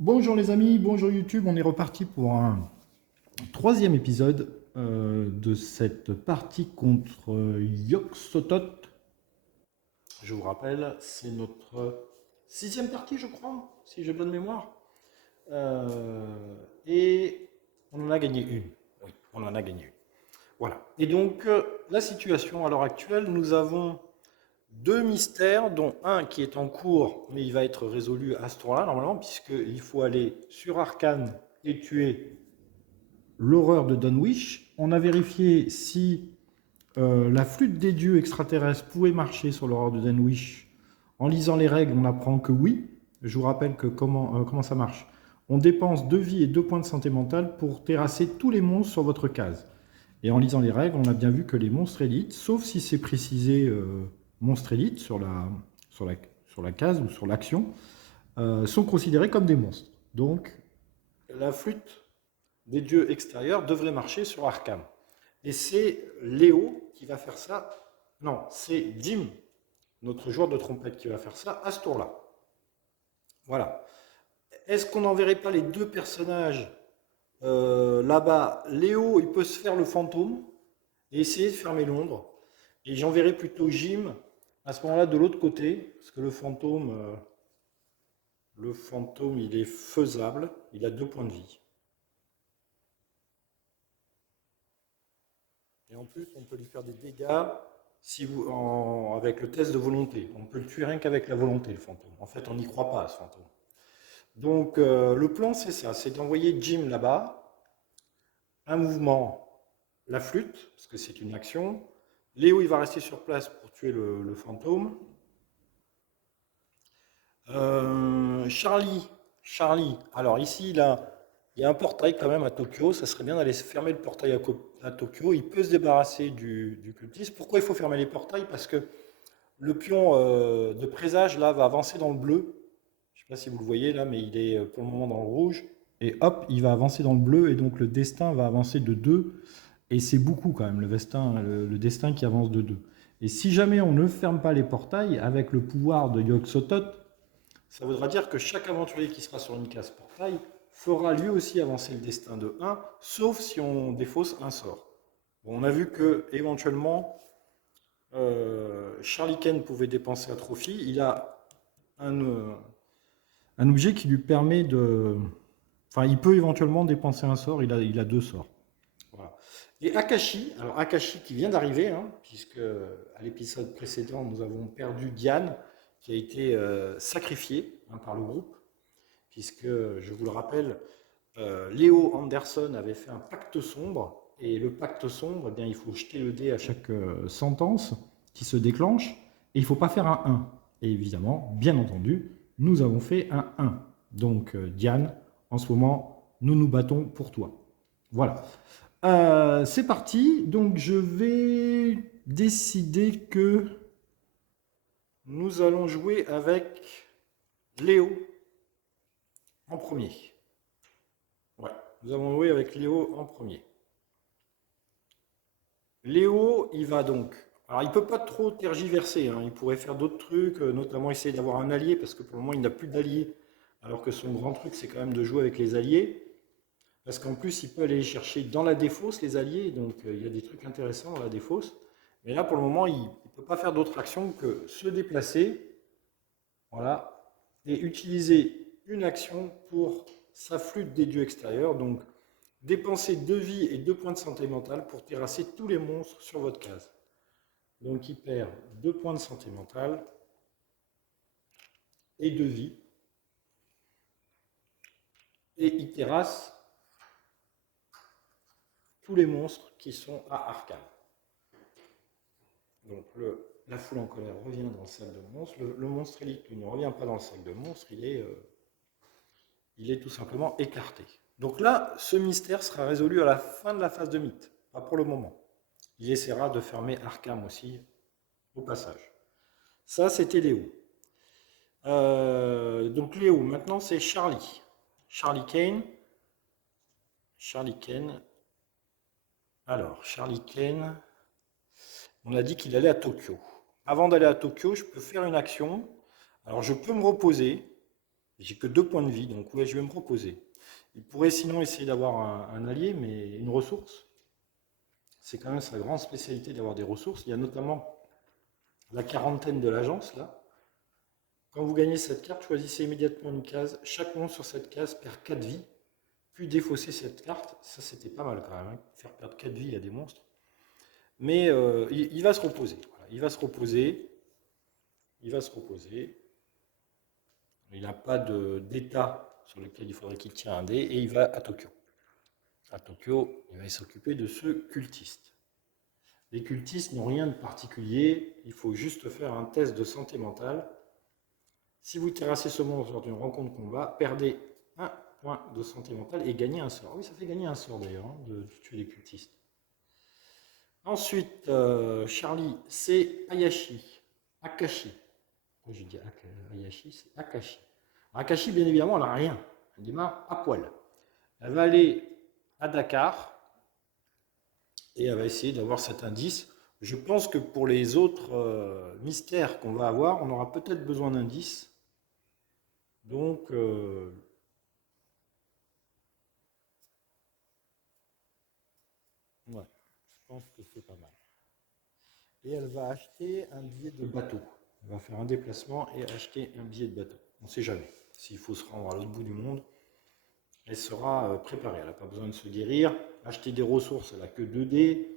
Bonjour les amis, bonjour YouTube, on est reparti pour un troisième épisode de cette partie contre Yog-Sothoth. Je vous rappelle, c'est notre sixième partie, je crois, si j'ai bonne mémoire. Et on en a gagné une. Oui, on en a gagné une. Voilà. Et donc, la situation à l'heure actuelle, nous avons deux mystères, dont un qui est en cours, mais il va être résolu à ce tour-là, normalement, puisqu'il faut aller sur Arcane et tuer l'horreur de Dunwich. On a vérifié si la flûte des dieux extraterrestres pouvait marcher sur l'horreur de Dunwich. En lisant les règles, on apprend que oui. Je vous rappelle que comment ça marche. On dépense 2 vies et 2 points de santé mentale pour terrasser tous les monstres sur votre case. Et en lisant les règles, on a bien vu que les monstres élites, sauf si c'est précisé monstre élite sur, la, sur la case ou sur l'action, sont considérés comme des monstres. Donc, la flûte des dieux extérieurs devrait marcher sur Arkham. Et c'est Léo qui va faire ça. Non, c'est Jim, notre joueur de trompette, qui va faire ça à ce tour-là. Voilà. Est-ce qu'on n'enverrait pas les deux personnages là-bas? Léo, il peut se faire le fantôme et essayer de fermer l'ombre. Et j'enverrai plutôt Jim à ce moment-là de l'autre côté, parce que le fantôme, il est faisable. Il a 2 points de vie. Et en plus, on peut lui faire des dégâts avec le test de volonté. On peut le tuer rien qu'avec la volonté, le fantôme. En fait, on n'y croit pas à ce fantôme. Donc, le plan, c'est ça. C'est d'envoyer Jim là-bas. Un mouvement, la flûte, parce que c'est une action. Léo, il va rester sur place pour tuer le fantôme. Charlie. Alors ici, là, il y a un portail quand même à Tokyo. Ça serait bien d'aller fermer le portail à Tokyo. Il peut se débarrasser du cultiste. Pourquoi il faut fermer les portails? Parce que le pion de présage, là, va avancer dans le bleu. Je ne sais pas si vous le voyez là, mais il est pour le moment dans le rouge. Et hop, il va avancer dans le bleu. Et donc le destin va avancer de 2. Et c'est beaucoup quand même, le destin qui avance de 2. Et si jamais on ne ferme pas les portails, avec le pouvoir de Yog-Sothoth, ça voudra dire que chaque aventurier qui sera sur une case portail fera lui aussi avancer le destin de 1, sauf si on défausse un sort. Bon, on a vu que éventuellement Charlie Ken pouvait dépenser un trophy. Il a un objet qui lui permet de. Enfin, il peut éventuellement dépenser un sort, il a 2 sorts. Voilà. Et Akashi, alors Akashi qui vient d'arriver, hein, puisque à l'épisode précédent, nous avons perdu Diane, qui a été sacrifiée hein, par le groupe, puisque, je vous le rappelle, Léo Anderson avait fait un pacte sombre, et le pacte sombre, eh bien, il faut jeter le dé à chaque sentence qui se déclenche, et il ne faut pas faire un 1. Et évidemment, bien entendu, nous avons fait un 1. Donc, Diane, en ce moment, nous nous battons pour toi. Voilà. C'est parti. Donc, je vais décider que nous allons jouer avec Léo en premier. Ouais, nous allons jouer avec Léo en premier. Léo, il va donc. Alors, il ne peut pas trop tergiverser, hein. Il pourrait faire d'autres trucs, notamment essayer d'avoir un allié, parce que pour le moment, il n'a plus d'allié. Alors que son grand truc, c'est quand même de jouer avec les alliés. Parce qu'en plus, il peut aller les chercher dans la défausse, les alliés. Donc, il y a des trucs intéressants dans la défausse. Mais là, pour le moment, il ne peut pas faire d'autre action que se déplacer. Voilà. Et utiliser une action pour sa flûte des dieux extérieurs. Donc, dépenser 2 vies et 2 points de santé mentale pour terrasser tous les monstres sur votre case. Donc il perd 2 points de santé mentale et 2 vies. Et il terrasse tous les monstres qui sont à Arkham. Donc la foule en colère revient dans le sac de monstres. Le monstre élite, lui, ne revient pas dans le sac de monstres, il est tout simplement écarté. Donc là, ce mystère sera résolu à la fin de la phase de mythe, pas pour le moment. Il essaiera de fermer Arkham aussi au passage. Ça, c'était Léo. Donc Léo, maintenant c'est Charlie. Charlie Kane. Charlie Kane. Alors, Charlie Kane, on a dit qu'il allait à Tokyo. Avant d'aller à Tokyo, je peux faire une action. Alors, je peux me reposer. J'ai que 2 points de vie, donc ouais, je vais me reposer. Il pourrait sinon essayer d'avoir un allié, mais une ressource. C'est quand même sa grande spécialité d'avoir des ressources. Il y a notamment la quarantaine de l'agence, là. Quand vous gagnez cette carte, choisissez immédiatement une case. Chaque monstre sur cette case perd 4 vies, puis défaussez cette carte. Ça, c'était pas mal quand même, hein, faire perdre 4 vies à des monstres. Mais il va se reposer. Voilà, il va se reposer. Il va se reposer. Il n'a pas d'état sur lequel il faudrait qu'il tire un dé et il va à Tokyo. À Tokyo, il va s'occuper de ce cultiste. Les cultistes n'ont rien de particulier, il faut juste faire un test de santé mentale. Si vous terrassez ce monstre lors d'une rencontre combat, perdez un point de santé mentale et gagnez un sort. Oui, ça fait gagner un sort d'ailleurs, hein, de tuer les cultistes. Ensuite, Charlie, c'est Ayashi. Akashi. Moi j'ai dit Ayashi, c'est Akashi. Akashi, bien évidemment, elle n'a rien. Elle démarre à poil. Elle va aller à Dakar et elle va essayer d'avoir cet indice. Je pense que pour les autres mystères qu'on va avoir, on aura peut-être besoin d'indices. Donc, ouais, je pense que c'est pas mal. Et elle va acheter un billet de bateau. Elle va faire un déplacement et acheter un billet de bateau. On ne sait jamais. S'il faut se rendre à l'autre bout du monde, elle sera préparée. Elle n'a pas besoin de se guérir. Acheter des ressources, elle n'a que 2 dés.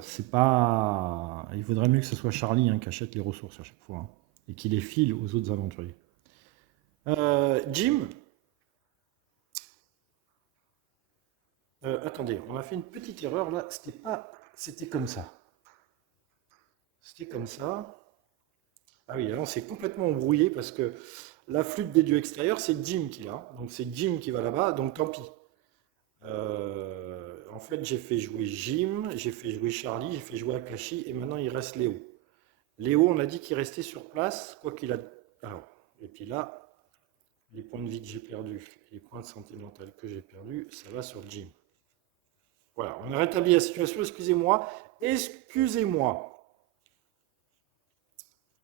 C'est pas. Il vaudrait mieux que ce soit Charlie, hein, qui achète les ressources à chaque fois, hein, et qui les file aux autres aventuriers. Jim, attendez, on a fait une petite erreur là. C'était comme ça. C'était comme ça. Ah oui, là on s'est complètement embrouillé parce que la flûte des dieux extérieurs, c'est Jim qui l'a. Donc c'est Jim qui va là-bas, donc tant pis. En fait, j'ai fait jouer Jim, j'ai fait jouer Charlie, j'ai fait jouer Akashi, et maintenant il reste Léo. Léo, on a dit qu'il restait sur place, quoi qu'il a. Alors, et puis là, les points de vie que j'ai perdus, les points de santé mentale que j'ai perdus, ça va sur Jim. Voilà, on a rétabli la situation, excusez-moi. Excusez-moi.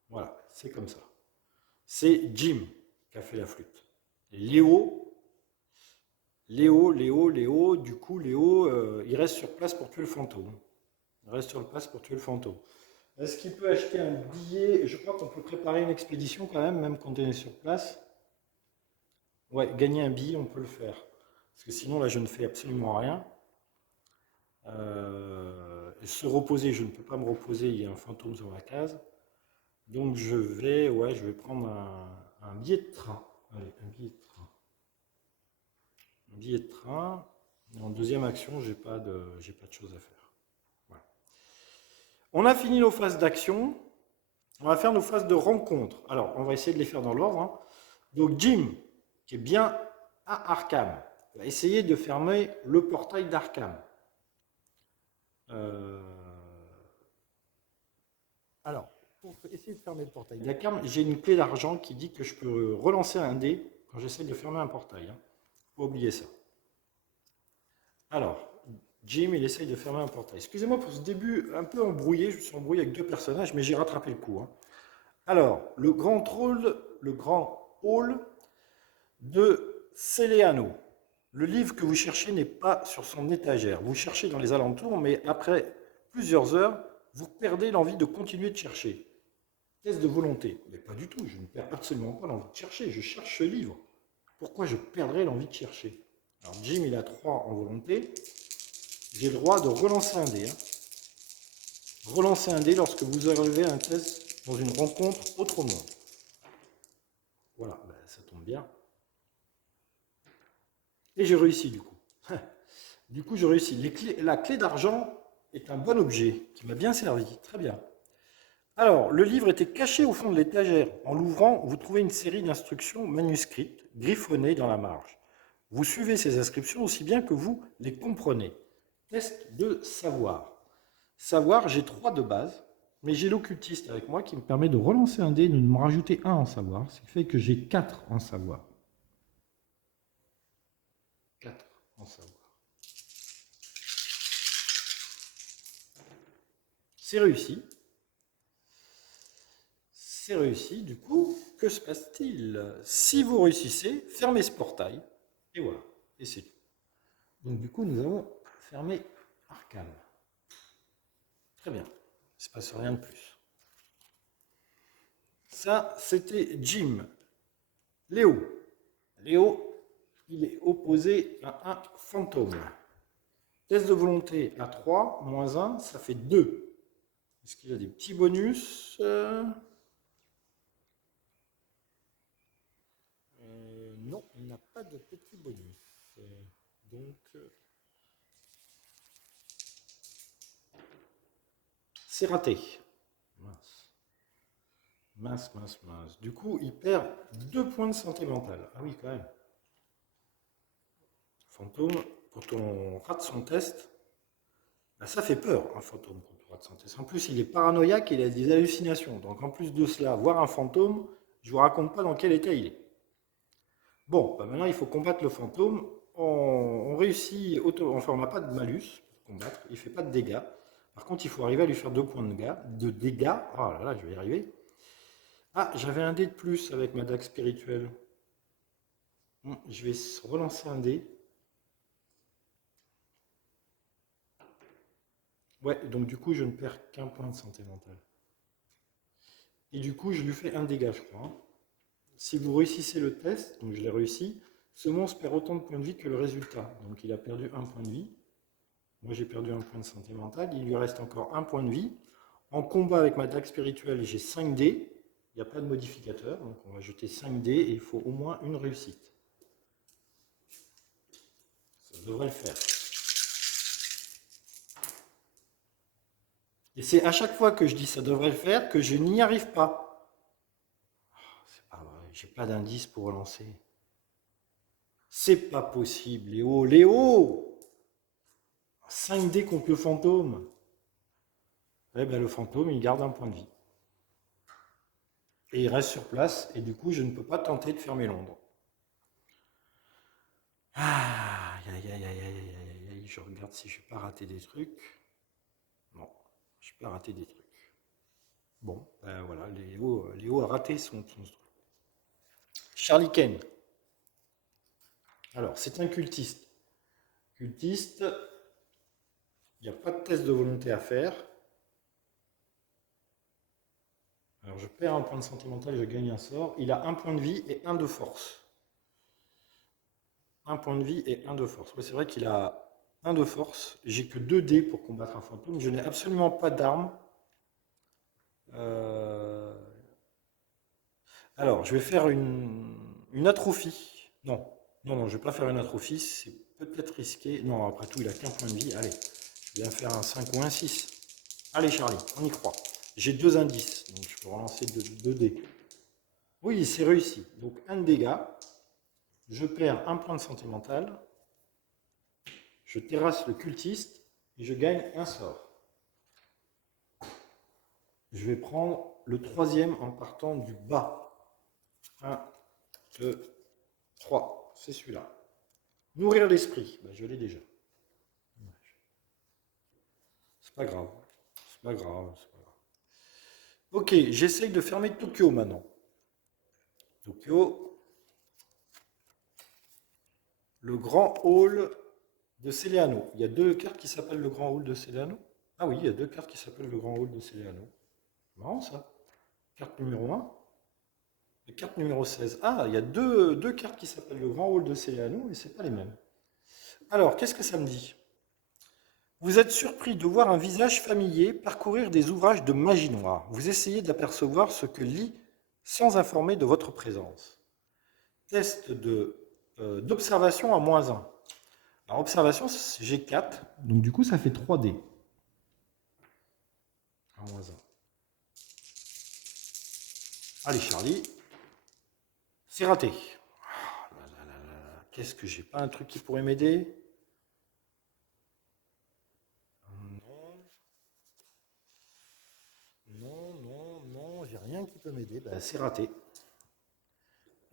Voilà, c'est comme ça. C'est Jim qui a fait la flûte. Et Léo, du coup, Léo, il reste sur place pour tuer le fantôme. Il reste sur place pour tuer le fantôme. Est-ce qu'il peut acheter un billet? Je crois qu'on peut préparer une expédition quand même quand on est sur place. Ouais, gagner un billet, on peut le faire. Parce que sinon, là, je ne fais absolument rien. Se reposer, je ne peux pas me reposer, il y a un fantôme sur la case. Donc je vais prendre un billet de train. Allez, un billet de train. Un billet de train. Et en deuxième action, j'ai pas de choses à faire. Voilà. On a fini nos phases d'action. On va faire nos phases de rencontre. Alors, on va essayer de les faire dans l'ordre, hein. Donc Jim, qui est bien à Arkham, va essayer de fermer le portail d'Arkham. Alors, pour essayer de fermer le portail d'Arkham, j'ai une clé d'argent qui dit que je peux relancer un dé quand j'essaie de fermer un portail. Il ne faut pas oublier ça. Alors, Jim, il essaye de fermer un portail. Excusez-moi pour ce début un peu embrouillé. Je me suis embrouillé avec 2 personnages, mais j'ai rattrapé le coup, hein. Alors, le grand hall de Celeano. Le livre que vous cherchez n'est pas sur son étagère. Vous cherchez dans les alentours, mais après plusieurs heures, vous perdez l'envie de continuer de chercher. Test de volonté. Mais pas du tout, je ne perds absolument pas l'envie de chercher. Je cherche ce livre. Pourquoi je perdrais l'envie de chercher? Alors Jim, il a 3 en volonté. J'ai le droit de relancer un dé, hein. Relancer un dé lorsque vous arrivez à un test dans une rencontre autrement. Voilà, ben, ça tombe bien. Et j'ai réussi du coup. Du coup, j'ai réussi. La clé d'argent est un bon objet qui m'a bien servi. Très bien. Alors, le livre était caché au fond de l'étagère. En l'ouvrant, vous trouvez une série d'instructions manuscrites, griffonnées dans la marge. Vous suivez ces inscriptions aussi bien que vous les comprenez. Test de savoir. Savoir, j'ai 3 de base, mais j'ai l'occultiste avec moi qui me permet de relancer un dé et de me rajouter 1 en savoir, ce qui fait que j'ai 4 en savoir. 4 en savoir. C'est réussi. c'est réussi. Du coup, que se passe-t-il? Si vous réussissez, fermez ce portail. Et voilà. Et c'est tout. Donc du coup, nous avons fermé Arkham. Très bien. Il ne se passe rien de plus. Ça, c'était Jim. Léo. Léo, il est opposé à un fantôme. Test de volonté à 3, moins 1, ça fait 2. Est-ce qu'il a des petits bonus? Non, il n'a pas de petits bonus. Donc, c'est raté. Mince. Mince, mince, mince. Du coup, il perd 2 points de santé mentale. Ah oui, quand même. Fantôme, quand on rate son test, bah, ça fait peur, un fantôme, quand on rate son test. En plus, il est paranoïaque et il a des hallucinations. Donc, en plus de cela, voir un fantôme, je vous raconte pas dans quel état il est. Bon, bah maintenant, il faut combattre le fantôme. On réussit, enfin, on n'a pas de malus pour combattre. Il fait pas de dégâts. Par contre, il faut arriver à lui faire 2 points de dégâts. Oh là là, je vais y arriver. Ah, j'avais un dé de plus avec ma dague spirituelle. Je vais relancer un dé. Ouais, donc du coup, je ne perds qu'un point de santé mentale. Et du coup, je lui fais un dégât, je crois. Si vous réussissez le test, donc je l'ai réussi, ce monstre perd autant de points de vie que le résultat. Donc il a perdu un point de vie. Moi, j'ai perdu un point de santé mentale. Il lui reste encore un point de vie. En combat avec ma dague spirituelle, j'ai 5 dés. Il n'y a pas de modificateur. Donc on va jeter 5 dés et il faut au moins une réussite. Ça devrait le faire. Et c'est à chaque fois que je dis ça devrait le faire que je n'y arrive pas. C'est pas vrai, j'ai pas d'indice pour relancer. C'est pas possible, Léo. Léo 5 dés contre le fantôme. Eh ben, le fantôme, il garde un point de vie. Et il reste sur place, et du coup, je ne peux pas tenter de fermer l'ombre. Aïe, aïe, aïe, aïe, aïe, aïe, aïe, je regarde si je n'ai pas raté des trucs. Non, je n'ai pas raté des trucs. Bon, ben voilà, Léo a raté son truc. Charlie Kane. Alors, c'est un cultiste. Cultiste, il n'y a pas de test de volonté à faire. Alors, je perds un point de santé mentale, je gagne un sort. Il a un point de vie et un de force. Un point de vie et un de force. Ouais, c'est vrai qu'il a un de force. J'ai que 2 dés pour combattre un fantôme. Je n'ai absolument pas d'arme. Alors, je vais faire une atrophie. Non, non, non, je ne vais pas faire une atrophie. C'est peut-être risqué. Non, après tout, il a qu'un point de vie. Allez, je vais faire un 5 ou un 6. Allez, Charlie, on y croit. J'ai 2 indices, donc je peux relancer 2 dés. Oui, c'est réussi. Donc, un de dégâts. Je perds un point de santé mentale. Je terrasse le cultiste et je gagne un sort. Je vais prendre le 3e en partant du bas. 1, 2, 3. C'est celui-là. Nourrir l'esprit. Ben, je l'ai déjà. C'est pas grave. C'est pas grave. C'est pas grave. Ok, j'essaye de fermer Tokyo maintenant. Tokyo. Le grand hall de Céléano. Il y a 2 cartes qui s'appellent le grand hall de Céléano. Ah oui, il y a 2 cartes qui s'appellent le grand hall de Céléano. Marrant ça. Carte numéro 1 et carte numéro 16. Ah, il y a deux cartes qui s'appellent le grand hall de Céléano et c'est pas les mêmes. Alors, qu'est-ce que ça me dit? Vous êtes surpris de voir un visage familier parcourir des ouvrages de magie noire. Vous essayez d'apercevoir ce que lit sans informer de votre présence. Test d'observation à -1. Alors, observation, j'ai 4. Donc, du coup, ça fait 3D. À -1. Allez, Charlie. C'est raté. Ah, là, là, là, là. Qu'est-ce que j'ai pas un truc qui pourrait m'aider? Non. Non, non, non, j'ai rien qui peut m'aider. Ben, c'est raté.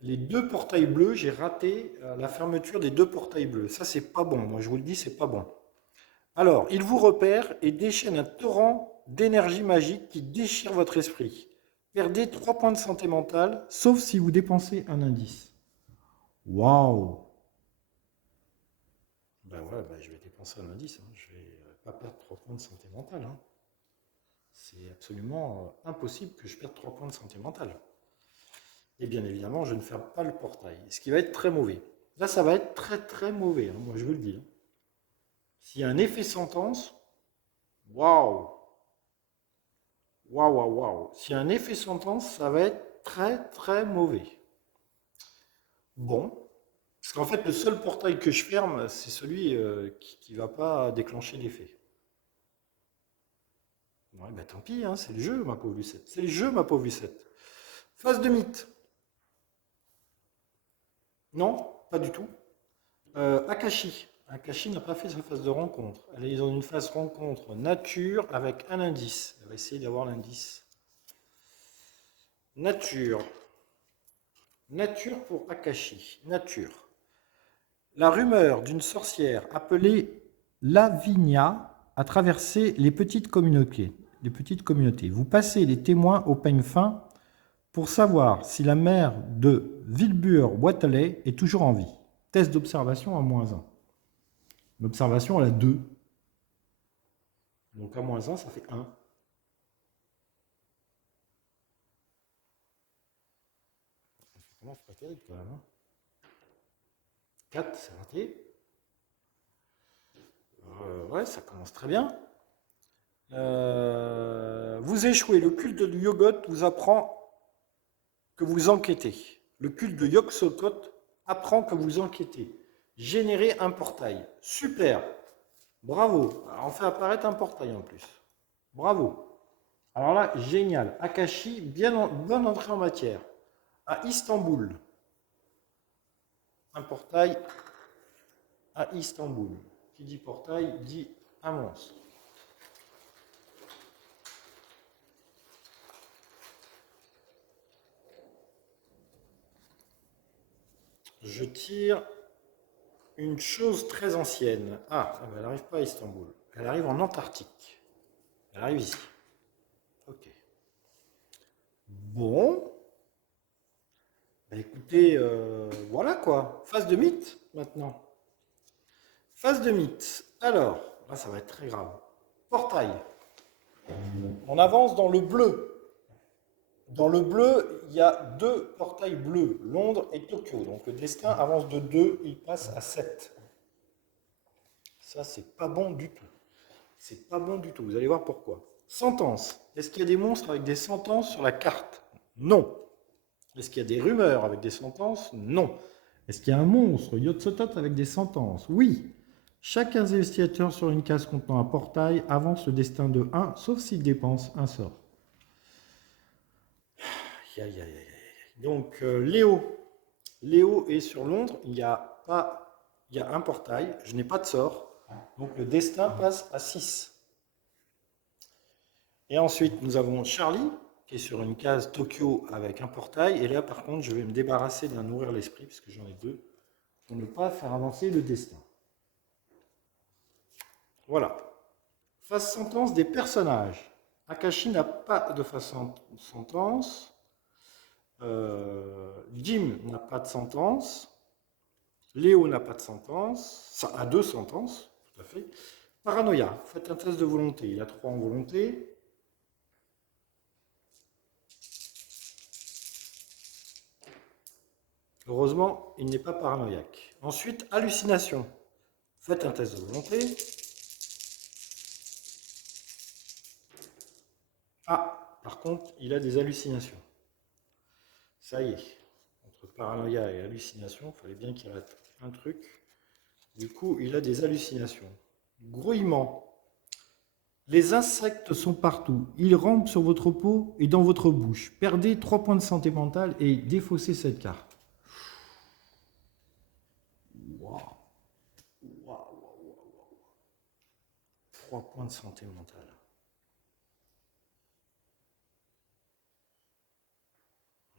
Les 2 portails bleus, j'ai raté la fermeture des 2 portails bleus. Ça, c'est pas bon. Moi, je vous le dis, c'est pas bon. Alors, il vous repère et déchaîne un torrent d'énergie magique qui déchire votre esprit. Perdez 3 points de santé mentale, sauf si vous dépensez un indice. Waouh! Ben ouais, ben je vais dépenser un indice. Hein. Je vais pas perdre 3 points de santé mentale. Hein. C'est absolument impossible que je perde 3 points de santé mentale. Et bien évidemment, je ne ferme pas le portail. Ce qui va être très mauvais. Là, ça va être très très mauvais. Hein, moi, je vous le dis. Hein. S'il y a un effet sentence, waouh! Waouh, waouh, waouh. S'il y a un effet sentence, ça va être très très mauvais. Bon. Parce qu'en fait, le seul portail que je ferme, c'est celui qui ne va pas déclencher l'effet. Ouais, bah tant pis, hein, c'est le jeu, ma pauvre Lucette. C'est le jeu, ma pauvre Lucette. Phase de mythe. Non, pas du tout. Akashi. Akashi n'a pas fait sa phase de rencontre. Elle est dans une phase rencontre nature avec un indice. Elle va essayer d'avoir l'indice. Nature. Nature pour Akashi. Nature. La rumeur d'une sorcière appelée Lavinia a traversé les petites communautés. Vous passez les témoins au peigne fin pour savoir si la mère de Wilbur-Whateley est toujours en vie. Test d'observation à -1. L'observation, elle a 2. Donc à -1, ça fait 1. C'est pas terrible quand même. Hein. 4, c'est raté. Ouais, ça commence très bien. Vous échouez. Le culte de Yogot vous apprend que vous enquêtez. Le culte de Yog-Sothoth apprend que vous enquêtez. Générez un portail. Super. Bravo. Alors, on fait apparaître un portail en plus. Bravo. Alors là, génial. Akashi, bonne entrée en matière. À Istanbul. Un portail à Istanbul. Qui dit portail dit un monstre. Je tire une chose très ancienne. Ah, elle n'arrive pas à Istanbul. Elle arrive en Antarctique. Elle arrive ici. Ok. Bon. Bah écoutez, voilà quoi. Phase de mythe maintenant. Phase de mythe. Alors, là ça va être très grave. Portail. On avance dans le bleu. Dans le bleu, il y a 2 portails bleus, Londres et Tokyo. Donc le destin avance de 2, il passe à 7. Ça, c'est pas bon du tout. C'est pas bon du tout. Vous allez voir pourquoi. Sentence. Est-ce qu'il y a des monstres avec des sentences sur la carte? Non. Est-ce qu'il y a des rumeurs avec des sentences? Non. Est-ce qu'il y a un monstre, Yog-Sothoth, avec des sentences? Oui. Chaque investigateur sur une case contenant un portail avance le destin de 1, sauf s'il dépense un sort. Donc, Léo. Léo est sur Londres. Il y a un portail. Je n'ai pas de sort. Donc, le destin passe à 6. Et ensuite, nous avons Charlie, qui est sur une case Tokyo avec un portail. Et là, par contre, je vais me débarrasser d'un nourrir l'esprit, parce que j'en ai 2, pour ne pas faire avancer le destin. Voilà. Phase sentence des personnages. Akashi n'a pas de phase sentence. Jim n'a pas de sentence. Léo n'a pas de sentence. Ça a 2 sentences, tout à fait. Paranoïa. Faites un test de volonté. Il a 3 en volonté. Heureusement, il n'est pas paranoïaque. Ensuite, hallucination. Faites un test de volonté. Ah, par contre, il a des hallucinations. Ça y est. Entre paranoïa et hallucination, il fallait bien qu'il rate un truc. Du coup, il a des hallucinations. Grouillement. Les insectes sont partout. Ils rampent sur votre peau et dans votre bouche. Perdez 3 points de santé mentale et défaussez cette carte. Waouh. 3 points de santé mentale.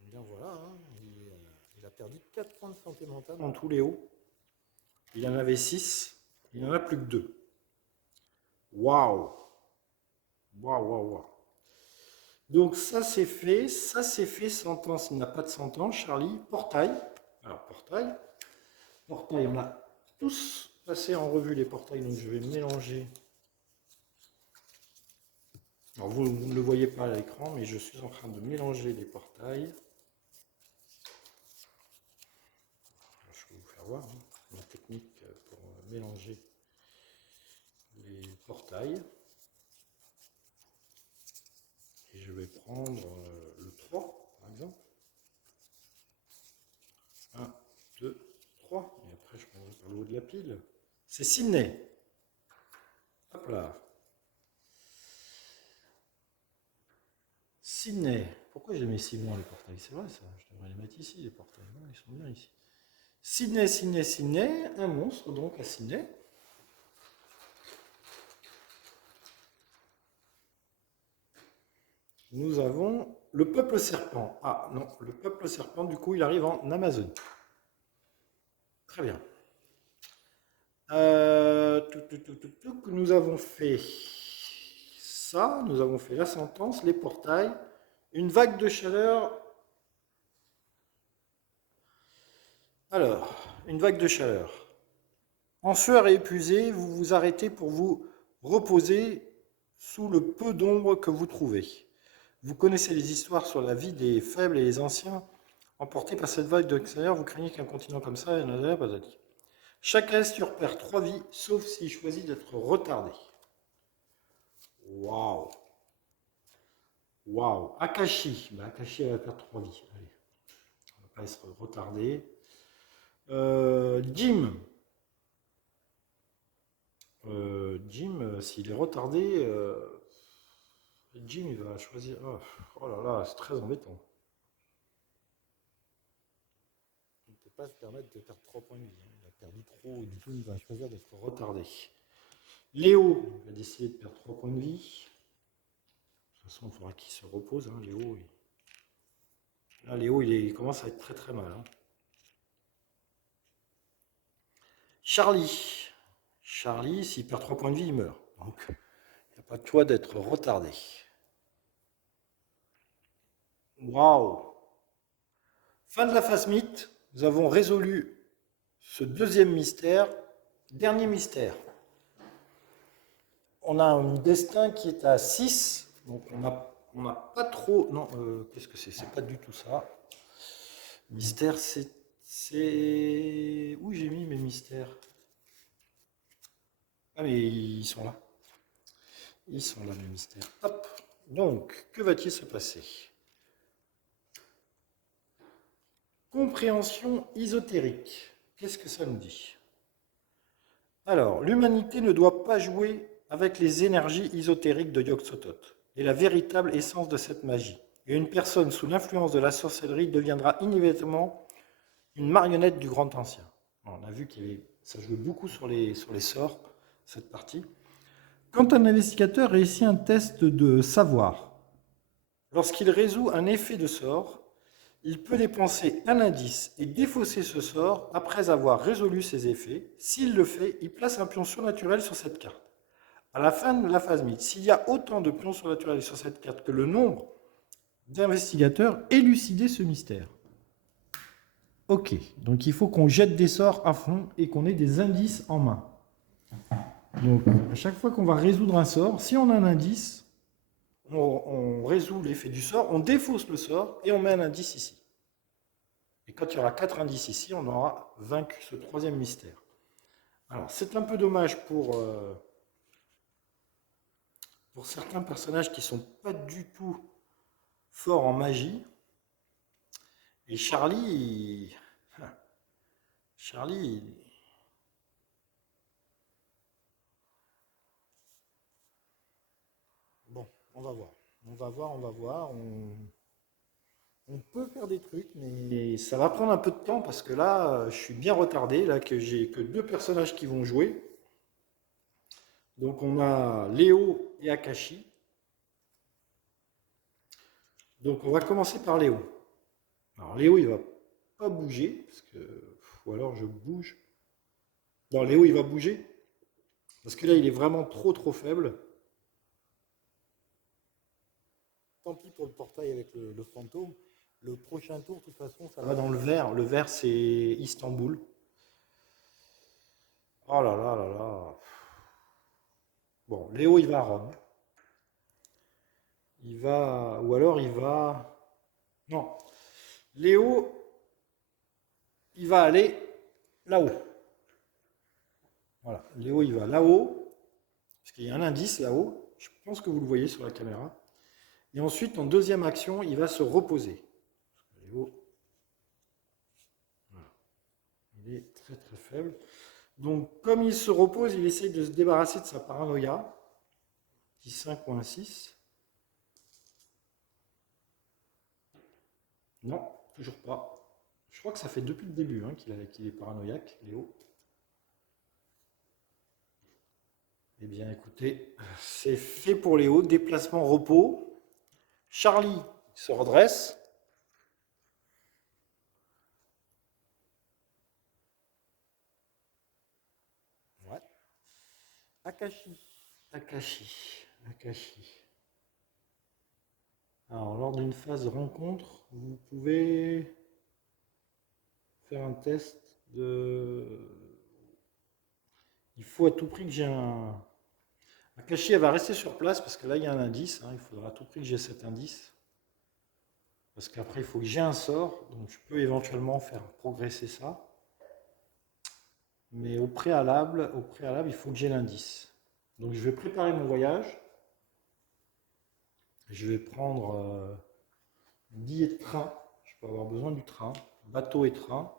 Bien voilà, hein, il a perdu 4 points de santé mentale en tout Léo. Il en avait 6, il n'en a plus que 2. Waouh. Waouh, waouh, waouh. Donc ça c'est fait, sentence, il n'a pas de sentence, Charlie. Portail, alors portail, on a tous passé en revue les portails, donc je vais mélanger. Alors vous ne le voyez pas à l'écran, mais je suis en train de mélanger les portails. Je vais vous faire voir ma technique pour mélanger les portails. Et je vais prendre le 3, par exemple. 1, 2, 3. Et après, je prendrai par le haut de la pile. C'est Sydney. Hop là. Sydney. Pourquoi j'ai mis si loin les portails? C'est vrai ça. Je devrais les mettre ici, les portails. Non, ils sont bien ici. Sydney. Un monstre donc à Sydney. Nous avons le peuple serpent. Ah non, le peuple serpent, du coup, il arrive en Amazonie. Très bien. Nous avons fait ça, nous avons fait la sentence, les portails, une vague de chaleur. Alors, une vague de chaleur. En sueur et épuisé, vous vous arrêtez pour vous reposer sous le peu d'ombre que vous trouvez. Vous connaissez les histoires sur la vie des faibles et les anciens. Emportés par cette vague de chaleur, vous craignez qu'un continent comme ça, patati. Chaque resture perd 3 vies, sauf s'il choisit d'être retardé. Waouh! Waouh! Akashi. Akashi, elle va perdre 3 vies. Allez. On va pas être retardé. Jim. Jim, s'il est retardé, Jim, il va choisir. Oh là là, c'est très embêtant. Il ne peut pas se permettre de perdre 3 points de vie. Il a perdu trop, du coup, il va choisir d'être retardé. Léo va décider de perdre 3 points de vie. De toute façon, il faudra qu'il se repose. Léo, là, Léo, il commence à être très très mal. Charlie. Charlie, s'il perd 3 points de vie, il meurt. Donc, il n'y a pas de choix d'être retardé. Waouh! Fin de la phase mythe. Nous avons résolu ce deuxième mystère. Dernier mystère. On a un destin qui est à 6. Donc, on n'a pas trop... Non, qu'est-ce que c'est? C'est pas du tout ça. Mystère, c'est... Où j'ai mis mes mystères? Ah, mais ils sont là. Ils sont là, mes mystères. Hop. Donc, que va-t-il se passer? Compréhension ésotérique. Qu'est-ce que ça nous dit? Alors, l'humanité ne doit pas jouer avec les énergies ésotériques de Yog-Sothoth et la véritable essence de cette magie. Et une personne sous l'influence de la sorcellerie deviendra inévitablement une marionnette du Grand Ancien. On a vu que ça jouait beaucoup sur les sorts, cette partie. Quand un investigateur réussit un test de savoir, lorsqu'il résout un effet de sort, il peut dépenser un indice et défausser ce sort après avoir résolu ses effets. S'il le fait, il place un pion surnaturel sur cette carte. À la fin de la phase mythe, s'il y a autant de pions surnaturels sur cette carte que le nombre d'investigateurs, élucidez ce mystère. Ok, donc il faut qu'on jette des sorts à fond et qu'on ait des indices en main. Donc à chaque fois qu'on va résoudre un sort, si on a un indice, on résout l'effet du sort, on défausse le sort et on met un indice ici. Et quand il y aura 4 indices ici, on aura vaincu ce troisième mystère. Alors c'est un peu dommage pour certains personnages qui ne sont pas du tout forts en magie. Et Charlie, bon, on va voir. On peut faire des trucs, mais ça va prendre un peu de temps parce que là, je suis bien retardé, là que j'ai que 2 personnages qui vont jouer. Donc on a Léo et Akashi. Donc on va commencer par Léo. Alors Léo, il va pas bouger, parce que, ou alors je bouge. Non, Léo, il va bouger, parce que là, il est vraiment trop faible. tant pis pour le portail avec le fantôme. Le prochain tour, de toute façon, ça Ça va dans le vert. Le vert, c'est Istanbul. Oh là là là là. Bon, Léo, il va à Rome. Il va. Ou alors il va. Non. Léo, il va aller là-haut. Voilà. Léo, il va là-haut. Parce qu'il y a un indice là-haut. Je pense que vous le voyez sur la caméra. Et ensuite, en deuxième action, il va se reposer. Léo, voilà. Il est très très faible. Donc, comme il se repose, il essaye de se débarrasser de sa paranoïa. Petit 5 ou un 6. Non, toujours pas. Je crois que ça fait depuis le début hein, qu'il est paranoïaque, Léo. Eh bien, écoutez, c'est fait pour Léo. Déplacement repos. Charlie se redresse. Ouais. Akashi. Akashi. Alors, lors d'une phase de rencontre, vous pouvez faire un test de... Il faut à tout prix que j'ai un... Akashi, elle va rester sur place parce que là, il y a un indice. Hein. Il faudra à tout prix que j'ai cet indice. Parce qu'après, il faut que j'ai un sort. Donc, je peux éventuellement faire progresser ça. Mais au préalable, il faut que j'ai l'indice. Donc, je vais préparer mon voyage. Je vais prendre un billet de train. Je peux avoir besoin du train. Bateau et train.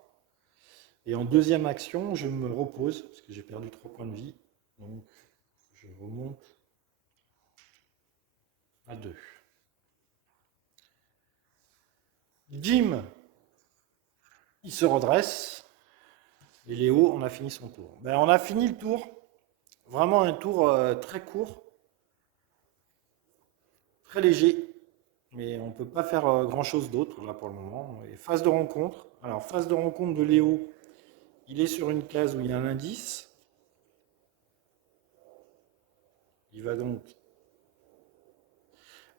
Et en deuxième action, je me repose. Parce que j'ai perdu 3 points de vie. Donc, je remonte à 2. Jim, il se redresse. Et Léo, on a fini son tour. Ben, on a fini le tour. Vraiment un tour très court. Très léger. Mais on ne peut pas faire grand-chose d'autre là pour le moment. Et phase de rencontre. Alors, phase de rencontre de Léo, il est sur une case où il y a un indice. Il va donc...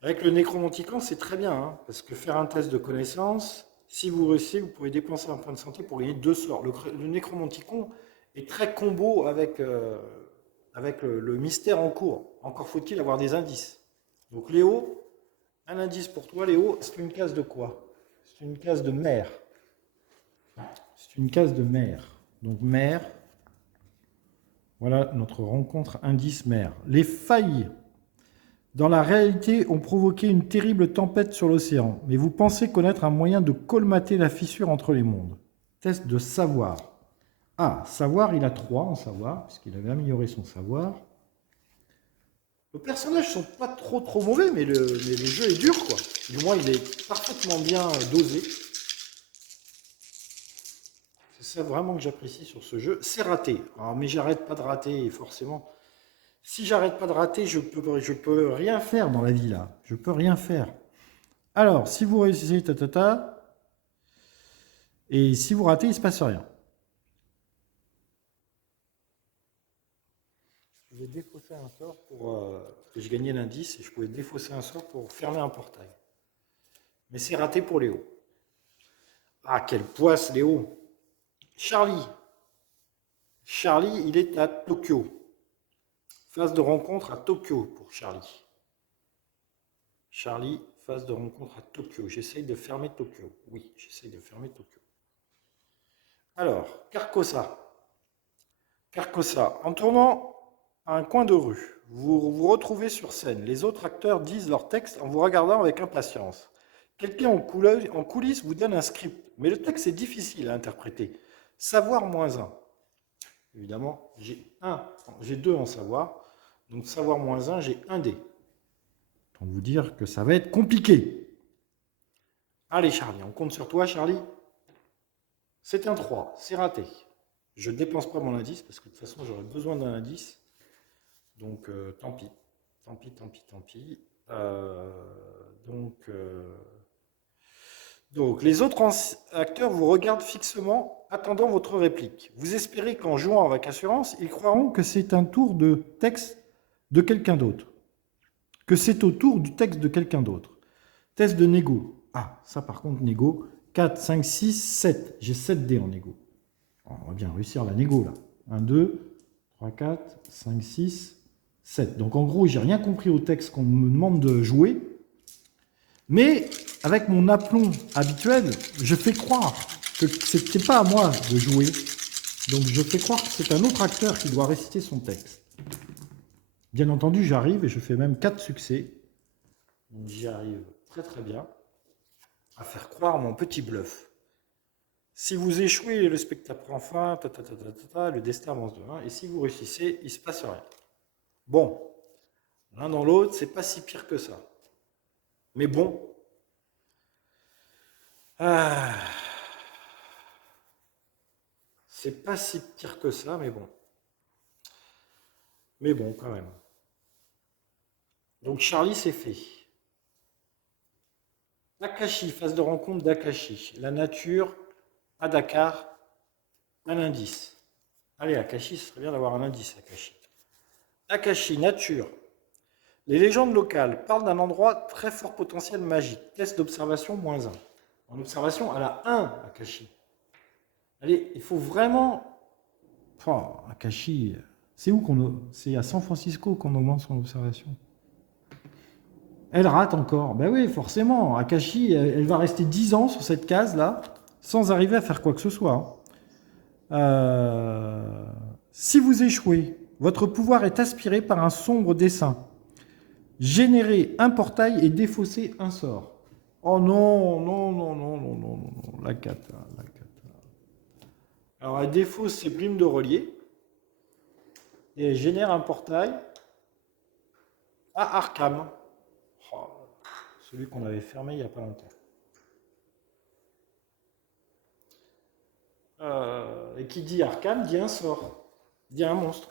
Avec le nécromanticon, c'est très bien, hein, parce que faire un test de connaissance, si vous réussissez, vous pouvez dépenser un point de santé pour gagner 2 sorts. Le nécromanticon est très combo avec le mystère en cours. Encore faut-il avoir des indices. Donc Léo, un indice pour toi, Léo, c'est une case de quoi? C'est une case de mer. C'est une case de mer. Donc mer, voilà notre rencontre indice mer. Les failles dans la réalité ont provoqué une terrible tempête sur l'océan, mais vous pensez connaître un moyen de colmater la fissure entre les mondes. Test de savoir. Ah, savoir, il a 3 en savoir, puisqu'il avait amélioré son savoir. Les personnages sont pas trop mauvais, mais le jeu est dur, quoi. Du moins, il est parfaitement bien dosé. C'est ça vraiment que j'apprécie sur ce jeu. C'est raté. Alors, mais j'arrête pas de rater, forcément. Si j'arrête pas de rater, je peux rien faire dans la vie, là. Je peux rien faire. Alors, si vous réussissez, et si vous ratez, il ne se passe rien. Je pouvais défausser un sort pour... parce que je gagnais l'indice et je pouvais défausser un sort pour fermer un portail. Mais c'est raté pour Léo. Ah, quelle poisse, Léo. Charlie. Charlie, il est à Tokyo. Phase de rencontre à Tokyo pour Charlie. Charlie, phase de rencontre à Tokyo. J'essaye de fermer Tokyo. Oui, j'essaye de fermer Tokyo. Alors, Carcosa. Carcosa. En tournant à un coin de rue, vous vous retrouvez sur scène. Les autres acteurs disent leur texte en vous regardant avec impatience. Quelqu'un en coulisses vous donne un script, mais le texte est difficile à interpréter. Savoir -1. Évidemment, j'ai 2 en savoir. Donc savoir -1, j'ai 1 dé. Pour vous dire que ça va être compliqué. Allez Charlie, on compte sur toi Charlie. C'est un 3, c'est raté. Je ne dépense pas mon indice parce que de toute façon j'aurais besoin d'un indice. Donc tant pis. Tant pis. Donc les autres acteurs vous regardent fixement, attendant votre réplique. Vous espérez qu'en jouant avec assurance, ils croiront que c'est un tour de texte de quelqu'un d'autre. Que c'est au tour du texte de quelqu'un d'autre. Test de négo. Ah, ça par contre, négo. 4, 5, 6, 7. J'ai 7 dés en négo. On va bien réussir la négo là. 1, 2, 3, 4, 5, 6, 7. Donc en gros, j'ai rien compris au texte qu'on me demande de jouer. Mais avec mon aplomb habituel, je fais croire que ce n'était pas à moi de jouer. Donc je fais croire que c'est un autre acteur qui doit réciter son texte. Bien entendu, j'arrive et je fais même 4 succès. Donc j'y arrive très très bien à faire croire mon petit bluff. Si vous échouez, le spectacle prend fin, le destin avance de 1. Et si vous réussissez, il ne se passe rien. Bon, l'un dans l'autre, c'est pas si pire que ça. Mais bon. C'est pas si pire que ça, mais bon. Mais bon, quand même. Donc Charlie, c'est fait. Akashi, phase de rencontre d'Akashi. La nature, à Dakar, un indice. Allez, Akashi, ce serait bien d'avoir un indice, Akashi. Akashi, nature. Les légendes locales parlent d'un endroit très fort potentiel magique. Test d'observation, -1. En observation, elle a 1, Akashi. Allez, il faut vraiment... Oh, Akashi, c'est où qu'on... C'est à San Francisco qu'on augmente son observation. Elle rate encore. Ben oui, forcément. Akashi, elle va rester 10 ans sur cette case-là, sans arriver à faire quoi que ce soit. Si vous échouez, votre pouvoir est aspiré par un sombre dessein. Générer un portail et défausser un sort. Oh non, non, non, non, non, non, non, non, la cata, la cata. Alors elle défausse ses plumes de relier et elle génère un portail à Arkham. Oh, celui qu'on avait fermé il n'y a pas longtemps. Et qui dit Arkham dit un sort, dit un monstre.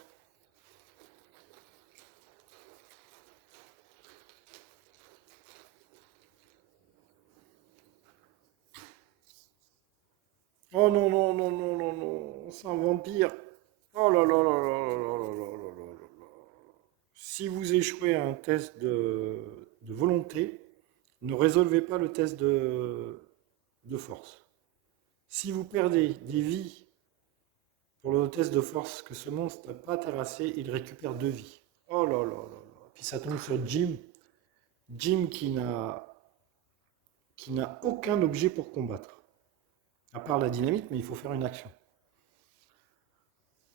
Oh non, non, non, non, non, non, c'est un vampire. Oh là là là là là là là là là là là. Si vous échouez à un test de volonté, ne résolvez pas le test de force. Si vous perdez des vies pour le test de force que ce monstre n'a pas terrassé, il récupère 2 vies. Oh là là là là. Puis ça tombe sur Jim. Jim qui n'a aucun objet pour combattre. À part la dynamite, mais il faut faire une action.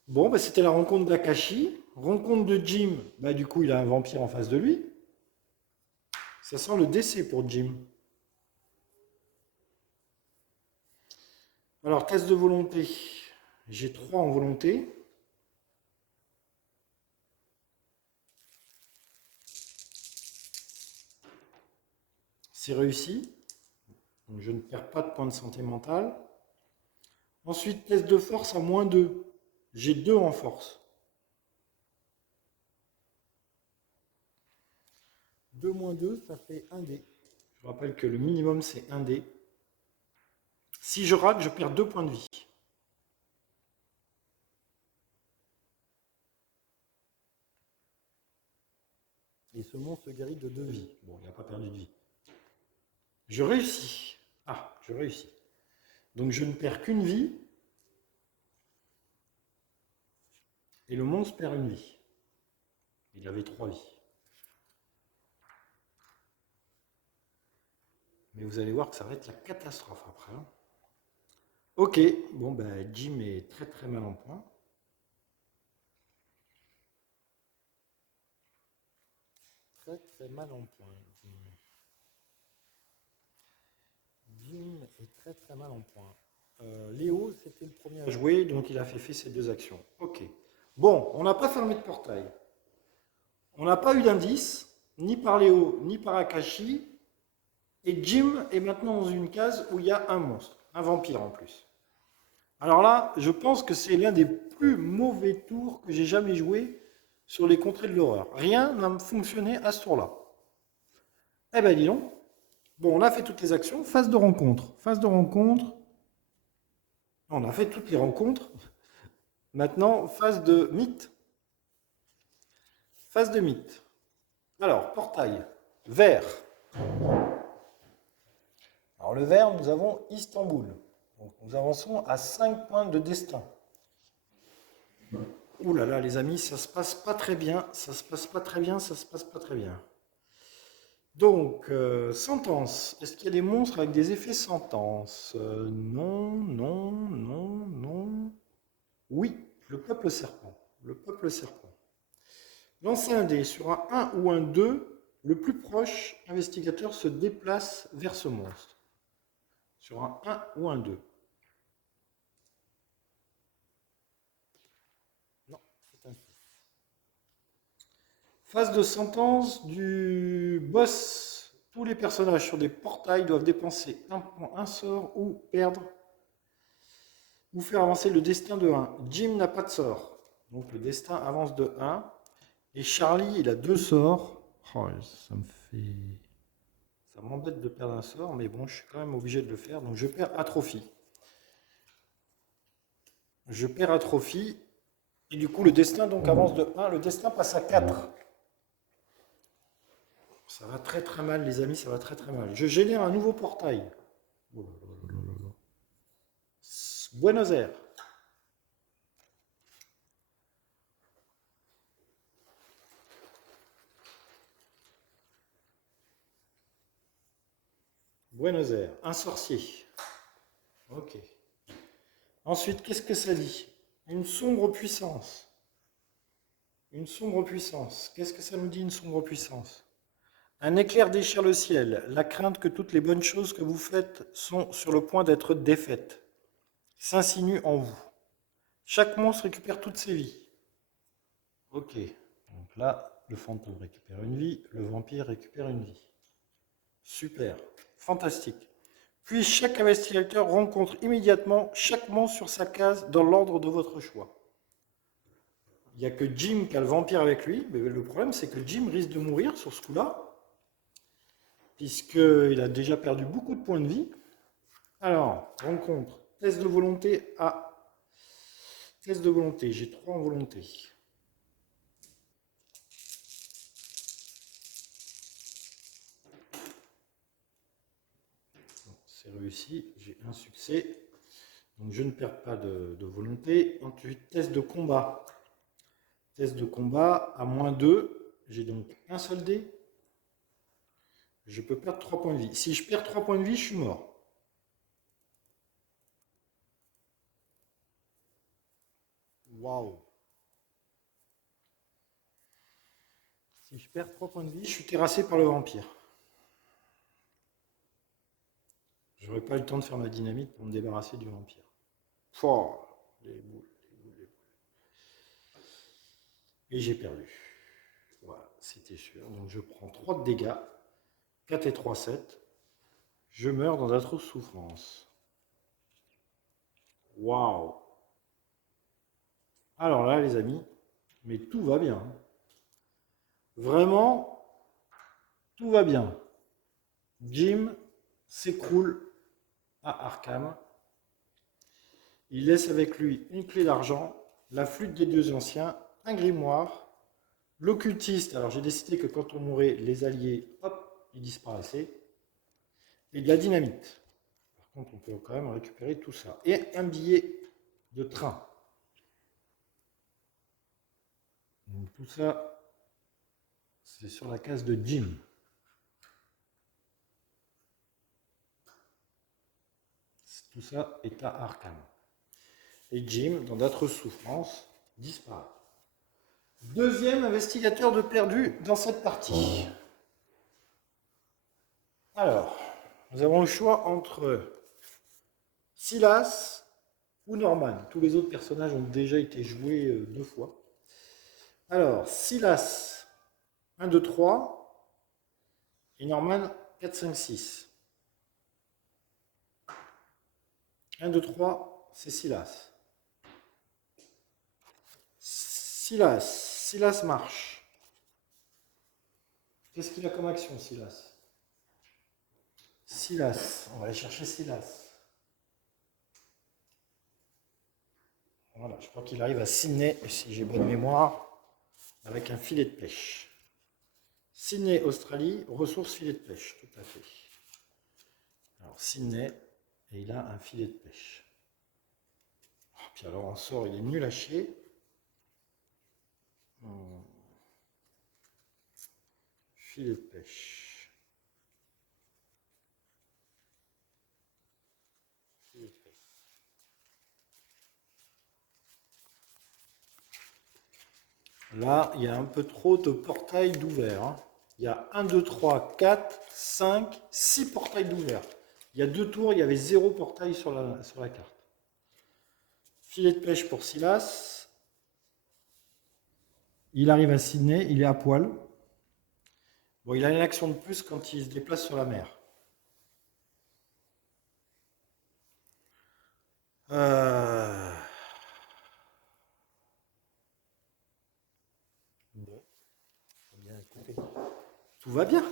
Bon, bah, c'était la rencontre d'Akashi. Rencontre de Jim, bah, du coup, il a un vampire en face de lui. Ça sent le décès pour Jim. Alors, test de volonté. J'ai 3 en volonté. C'est réussi. Donc, je ne perds pas de points de santé mentale. Ensuite, test de force à -2. J'ai 2 en force. 2 moins 2, ça fait 1 dé. Je rappelle que le minimum, c'est 1 dé. Si je rate, je perds 2 points de vie. Et ce monstre se guérit de 2 vies. Bon, il n'a pas perdu de vie. Je réussis. Ah, je réussis. Donc je ne perds qu'une vie. Et le monstre perd une vie. Il avait 3 vies. Mais vous allez voir que ça va être la catastrophe après. Ok, bon ben Jim est très très mal en point. Très très mal en point. Jim est très très mal en point. Léo, c'était le premier à jouer. Joué, donc il a fait ses 2 actions. Ok. Bon, on n'a pas fermé de portail. On n'a pas eu d'indice, ni par Léo, ni par Akashi. Et Jim est maintenant dans une case où il y a un monstre, un vampire en plus. Alors là, je pense que c'est l'un des plus mauvais tours que j'ai jamais joué sur les contrées de l'horreur. Rien n'a fonctionné à ce tour-là. Eh ben dis donc. Bon, on a fait toutes les actions. Phase de rencontre. Phase de rencontre. On a fait toutes les rencontres. Maintenant, phase de mythe. Phase de mythe. Alors, portail. Vert. Alors le vert, nous avons Istanbul. Donc nous avançons à 5 points de destin. Ouh là là, les amis, ça se passe pas très bien, ça se passe pas très bien, ça se passe pas très bien. Donc, sentence. Est-ce qu'il y a des monstres avec des effets sentence? Non, non, non, non. Oui, le peuple serpent. Le peuple serpent. Lancez un dé sur un 1 ou un 2. Le plus proche investigateur se déplace vers ce monstre. Sur un 1 ou un 2. Non, c'est un 6. Phase de sentence du boss. Tous les personnages sur des portails doivent dépenser un point, un sort ou perdre ou faire avancer le destin de 1. Jim n'a pas de sort. Donc le destin avance de 1. Et Charlie, il a 2 sorts. Oh, ça me fait... Ça m'embête de perdre un sort, mais bon, je suis quand même obligé de le faire. Donc je perds Atrophie. Je perds Atrophie. Et du coup, le destin donc avance de 1. Le destin passe à 4. Ça va très très mal, les amis, ça va très très mal. Je génère un nouveau portail. Buenos Aires. Buenos Aires. Un sorcier. Ok. Ensuite, qu'est-ce que ça dit? Une sombre puissance. Une sombre puissance. Qu'est-ce que ça nous dit, une sombre puissance? Un éclair déchire le ciel. La crainte que toutes les bonnes choses que vous faites sont sur le point d'être défaites s'insinue en vous. Chaque monstre récupère toutes ses vies. Ok. Donc là, le fantôme récupère une vie, le vampire récupère une vie. Super. Fantastique. Puis chaque investigateur rencontre immédiatement chaque monstre sur sa case dans l'ordre de votre choix. Il n'y a que Jim qui a le vampire avec lui, mais le problème c'est que Jim risque de mourir sur ce coup-là, puisqu'il a déjà perdu beaucoup de points de vie. Alors, rencontre, test de volonté à... Test de volonté, j'ai 3 en volonté. C'est réussi, j'ai un succès. Donc je ne perds pas de volonté. Ensuite, test de combat. Test de combat à -2. J'ai donc un seul dé. Je peux perdre 3 points de vie. Si je perds 3 points de vie, je suis mort. Waouh. Si je perds 3 points de vie, je suis terrassé par le vampire. J'aurais pas eu le temps de faire ma dynamite pour me débarrasser du vampire. Fort. Les boules, les boules, les boules. Et j'ai perdu. Voilà, c'était sûr. Donc je prends 3 de dégâts. 4 et 3, 7. Je meurs dans d'atroces souffrances. Waouh. Alors là, les amis, mais tout va bien. Vraiment, tout va bien. Jim s'écroule à Arkham. Il laisse avec lui une clé d'argent, la flûte des dieux anciens, un grimoire, l'occultiste. Alors j'ai décidé que quand on mourait, les alliés, hop, ils disparaissaient. Et de la dynamite. Par contre, on peut quand même récupérer tout ça. Et un billet de train. Donc tout ça, c'est sur la case de Jim. Tout ça est à Arkham. Et Jim, dans d'autres souffrances, disparaît. Deuxième investigateur de perdu dans cette partie. Alors, nous avons le choix entre Silas ou Norman. Tous les autres personnages ont déjà été joués 2 fois. Alors, Silas, 1, 2, 3. Et Norman, 4, 5, 6. 1, 2, 3, c'est Silas. Silas marche. Qu'est-ce qu'il a comme action, Silas? Silas, on va aller chercher Silas. Voilà, je crois qu'il arrive à Sydney, si j'ai bonne mémoire, avec un filet de pêche. Sydney, Australie, ressources filet de pêche, tout à fait. Alors Sydney, et il a un filet de pêche. Puis alors on sort, il est nul à chier. Filet de pêche. Filet de pêche. Là, il y a un peu trop de portails d'ouvert. Hein. Il y a 1, 2, 3, 4, 5, 6 portails d'ouvert. Il y a 2 tours, il y avait 0 portail sur la carte. Filet de pêche pour Silas. Il arrive à Sydney, il est à poil. Bon, il a une action de plus quand il se déplace sur la mer. Bon, bien écoutez. Tout va bien.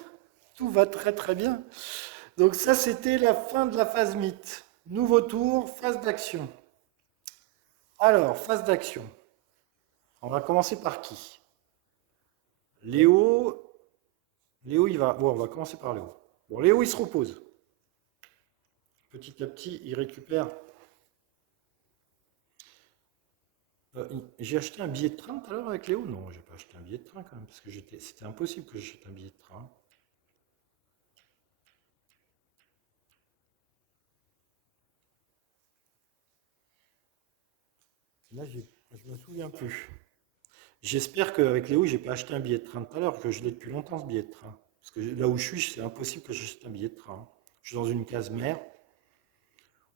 Tout va très très bien. Donc ça, c'était la fin de la phase mythe. Nouveau tour, phase d'action. Alors, phase d'action. On va commencer par qui? Léo. Léo, il va. Bon, on va commencer par Léo. Bon, Léo, il se repose. Petit à petit, il récupère. J'ai acheté un billet de train tout à l'heure avec Léo? Non, j'ai pas acheté un billet de train quand même, parce que c'était impossible que j'achète un billet de train. Là, je me souviens plus. J'espère qu'avec Léo, j'ai pas acheté un billet de train tout à l'heure, que je l'ai depuis longtemps ce billet de train. Parce que là où je suis, c'est impossible que j'achète un billet de train. Je suis dans une case mère.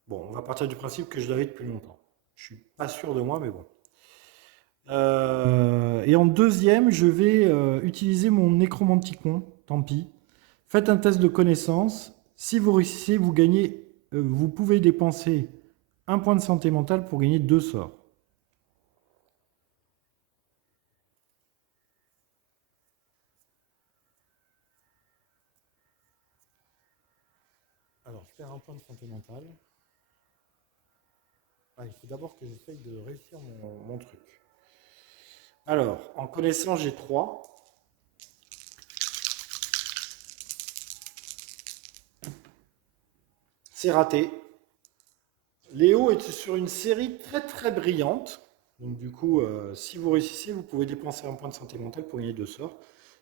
Bon, on va partir du principe que je l'avais depuis longtemps. Je suis pas sûr de moi, mais bon. Et en deuxième, je vais utiliser mon nécromanticon. Tant pis. Faites un test de connaissance. Si vous réussissez, vous gagnez. Vous pouvez dépenser un point de santé mentale pour gagner 2 sorts. Alors, je perds un point de santé mentale. Ah, il faut d'abord que j'essaye de réussir Mon truc. Alors, en connaissance, j'ai 3. C'est raté. Léo est sur une série très très brillante. Donc du coup, si vous réussissez, vous pouvez dépenser un point de santé mentale pour gagner 2 sorts.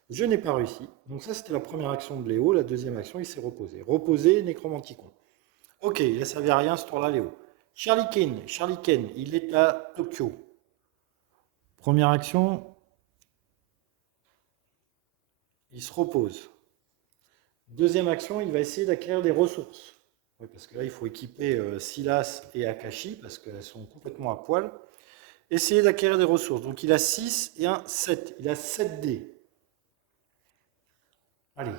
Je n'ai pas réussi. Donc ça, c'était la première action de Léo. La deuxième action, il s'est reposé. Reposé, nécromanticon. Ok, il n'a servi à rien ce tour-là, Léo. Charlie Kane, il est à Tokyo. Première action, il se repose. Deuxième action, il va essayer d'acquérir des ressources. Oui, parce que là, il faut équiper Silas et Akashi, parce qu'elles sont complètement à poil. Essayer d'acquérir des ressources. Donc il a 6 et un 7. Il a 7 dés. Allez,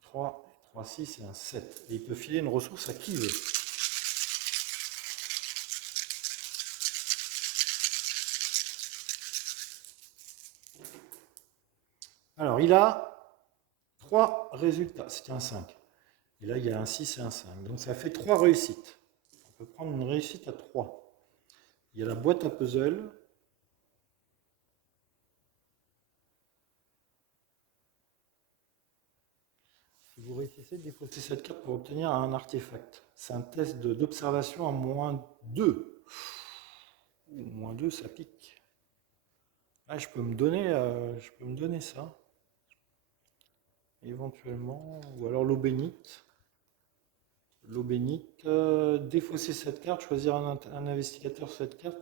3, 3, 6 et un 7. Et il peut filer une ressource à qui il veut. Alors, il a 3 résultats. C'était un 5. Et là, il y a un 6 et un 5. Donc ça fait 3 réussites. On peut prendre une réussite à 3. Il y a la boîte à puzzle. Si vous réussissez, défausser C'est cette carte pour obtenir un artefact. C'est un test d'observation à -2. -2, ça pique. Ah, je peux me donner ça. Éventuellement. Ou alors l'eau bénite. L'eau bénite. Défausser cette carte, choisir un investigateur sur cette carte.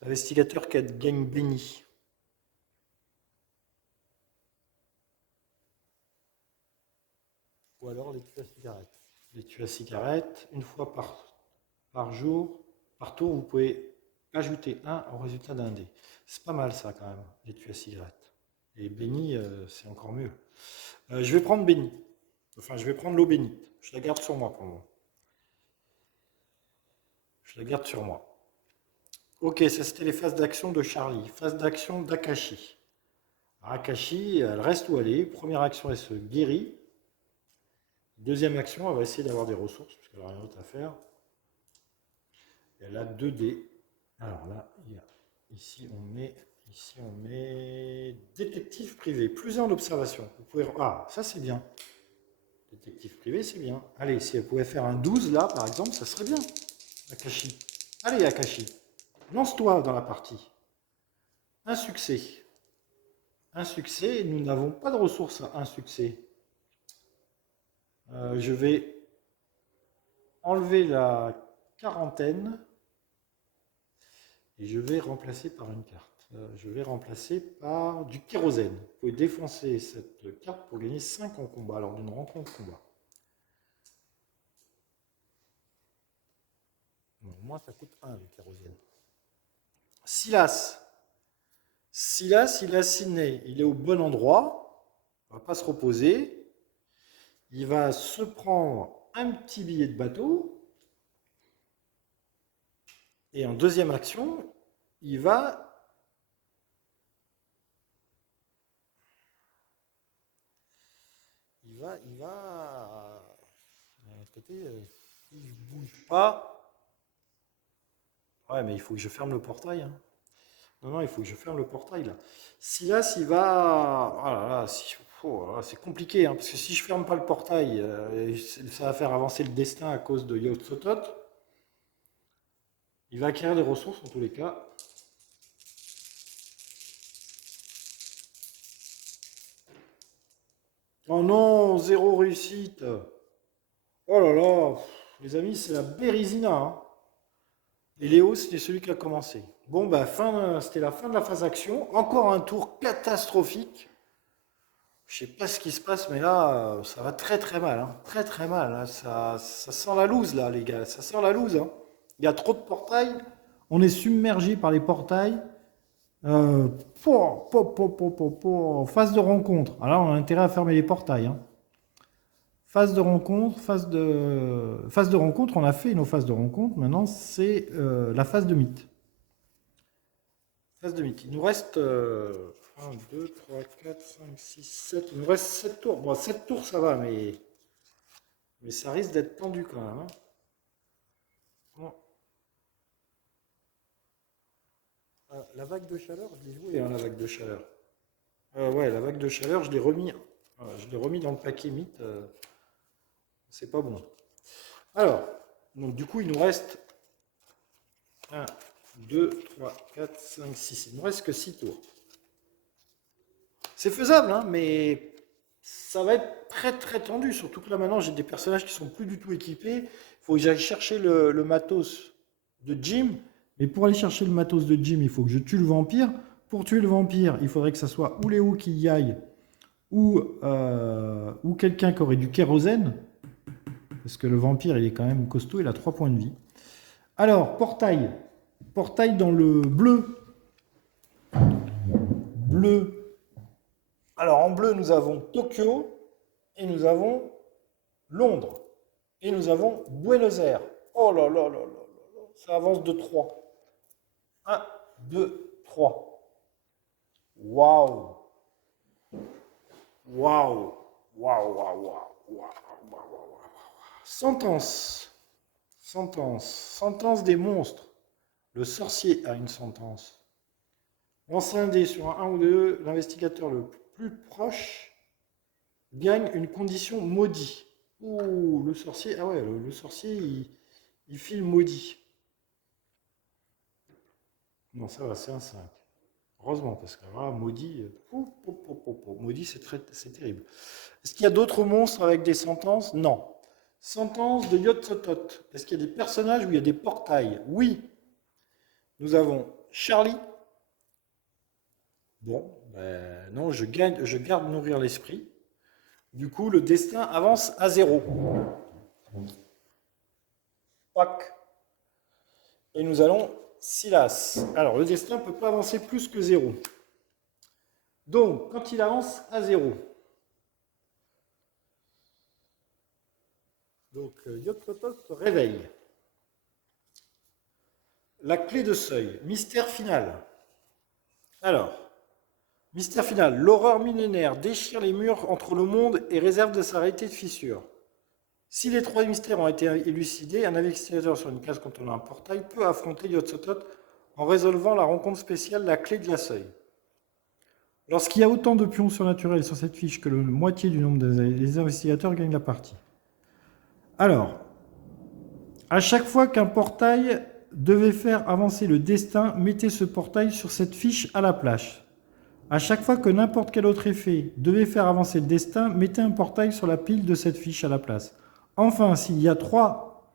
Investigateur qui gagne béni. ou alors les tueurs à cigarettes. Les tueurs à cigarette, une fois par jour, par tour, vous pouvez ajouter 1 au résultat d'un dé. C'est pas mal ça quand même, les tueurs à cigarette. Et béni, c'est encore mieux. Je vais prendre béni. Enfin, je vais prendre l'eau bénite. Je la garde sur moi pour le moment. Je la garde sur moi. Ok, ça c'était les phases d'action de Charlie. Phase d'action d'Akashi. Akashi, elle reste où elle est. Première action, elle se guérit. Deuxième action, elle va essayer d'avoir des ressources, puisqu'elle n'a rien d'autre à faire. Elle a 2 dés. Alors là, ici on met détective privé, plus 1 d'observation. Vous pouvez, ah, ça c'est bien. Détective privé, c'est bien. Allez, si elle pouvait faire un 12 là, par exemple, ça serait bien. Akashi. Allez, Akashi. Lance-toi dans la partie. Un succès. Un succès. Nous n'avons pas de ressources à un succès. Je vais enlever la quarantaine. Et je vais remplacer par une carte. Je vais remplacer par du kérosène. Vous pouvez défoncer cette carte pour gagner 5 en combat, lors d'une rencontre combat. Non, moi, ça coûte 1 le kérosène. Silas. Silas, il est assigné. Il est au bon endroit. Il ne va pas se reposer. Il va se prendre un petit billet de bateau. Et en deuxième action, il va... Côté, si je bouge pas... Ouais, mais il faut que je ferme le portail. Hein. Non, il faut que je ferme le portail là. Silas, il va... Ah là là, c'est compliqué, hein, parce que si je ferme pas le portail, ça va faire avancer le destin à cause de Yotsotot. Il va acquérir des ressources en tous les cas. Oh non, zéro réussite. Oh là là, les amis, c'est la Bérésina. Hein. Et Léo, c'était celui qui a commencé. Bon, bah, c'était la fin de la phase action. Encore un tour catastrophique. Je sais pas ce qui se passe, mais là, ça va très très mal. Hein. Très très mal. Hein. Ça sent la loose, là, les gars. Ça sent la loose. Hein. Il y a trop de portails. On est submergé par les portails. Phase de rencontre. Alors, on a intérêt à fermer les portails. Hein. Phase de rencontre, phase de rencontre, on a fait nos phases de rencontre. Maintenant, c'est la phase de mythe. Phase de mythe. Il nous reste 1, 2, 3, 4, 5, 6, 7. Il nous reste 7 tours. Bon, 7 tours, ça va, mais ça risque d'être tendu quand même. Hein. Bon. La vague de chaleur, je l'ai joué. La vague de chaleur. Ouais, la vague de chaleur, je l'ai remis dans le paquet mythe. C'est pas bon. Alors, donc du coup, il nous reste 1, 2, 3, 4, 5, 6. Il ne nous reste que 6 tours. C'est faisable, hein, mais ça va être très très tendu. Surtout que là maintenant, j'ai des personnages qui sont plus du tout équipés. Il faut que j'aille chercher le matos de Jim. Mais pour aller chercher le matos de Jim, il faut que je tue le vampire. Pour tuer le vampire, il faudrait que ça soit ou Léo qui y aille, ou quelqu'un qui aurait du kérosène. Parce que le vampire, il est quand même costaud, il a 3 points de vie. Alors, portail. Portail dans le bleu. Bleu. Alors, en bleu, nous avons Tokyo, et nous avons Londres, et nous avons Buenos Aires. Oh là là là là là, ça avance de 3. 1, 2, 3. Waouh. Waouh. Waouh, waouh, waouh, waouh. Sentence. Sentence des monstres. Le sorcier a une sentence. Lance un dé sur un 1 ou 2, l'investigateur le plus proche gagne une condition maudit. Ouh, le sorcier, ah ouais, le sorcier, il file maudit. Non, ça va, c'est un 5. Heureusement, parce que là, maudit, maudit, c'est terrible. Est-ce qu'il y a d'autres monstres avec des sentences? Non. Sentence de Yotsotot. Est-ce qu'il y a des personnages où il y a des portails? Oui. Nous avons Charlie. Bon, ben non, je garde nourrir l'esprit. Du coup, le destin avance à 0. Pac. Et nous allons Silas. Alors, le destin ne peut pas avancer plus que 0. Donc, quand il avance à 0, donc Yotsotot se réveille. La clé de seuil, mystère final. Alors, mystère final, l'horreur millénaire déchire les murs entre le monde et réserve de sa réalité de fissure. Si les 3 mystères ont été élucidés, un investigateur sur une case contenant un portail peut affronter Yotsotot en résolvant la rencontre spéciale, la clé de la seuil. Lorsqu'il y a autant de pions surnaturels sur cette fiche que la moitié du nombre des investigateurs gagnent la partie. Alors, à chaque fois qu'un portail devait faire avancer le destin, mettez ce portail sur cette fiche à la place. À chaque fois que n'importe quel autre effet devait faire avancer le destin, mettez un portail sur la pile de cette fiche à la place. Enfin, s'il y a 3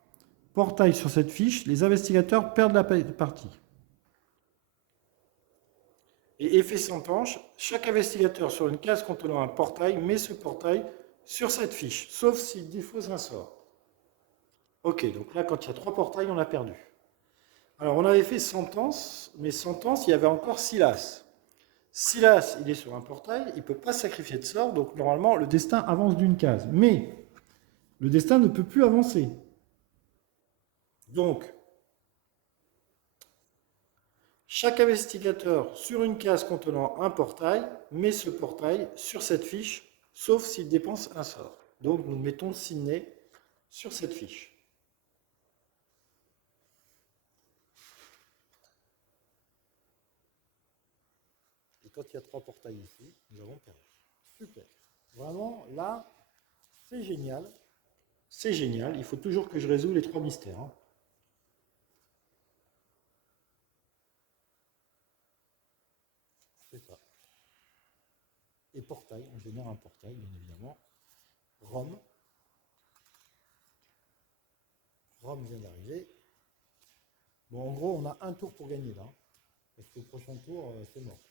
portails sur cette fiche, les investigateurs perdent la partie. Et effet Santanche, chaque investigateur sur une case contenant un portail met ce portail sur cette fiche, sauf s'il défausse un sort. Ok, donc là, quand il y a 3 portails, on a perdu. Alors, on avait fait Sentence, mais Sentence, il y avait encore Silas. Silas, il est sur un portail, il ne peut pas sacrifier de sort, donc normalement, Le destin avance d'une case. Mais le destin ne peut plus avancer. Donc, chaque investigateur sur une case contenant un portail met ce portail sur cette fiche, sauf s'il dépense un sort. Donc, nous mettons Sydney sur cette fiche. Et quand il y a 3 portails ici, nous avons perdu. Super. Vraiment, là, c'est génial. C'est génial, il faut toujours que je résoue les 3 mystères. Hein. C'est ça. Et portail, on génère un portail, bien évidemment. Rome. Rome vient d'arriver. Bon, en gros, on a un tour pour gagner là. Parce que le prochain tour, c'est mort.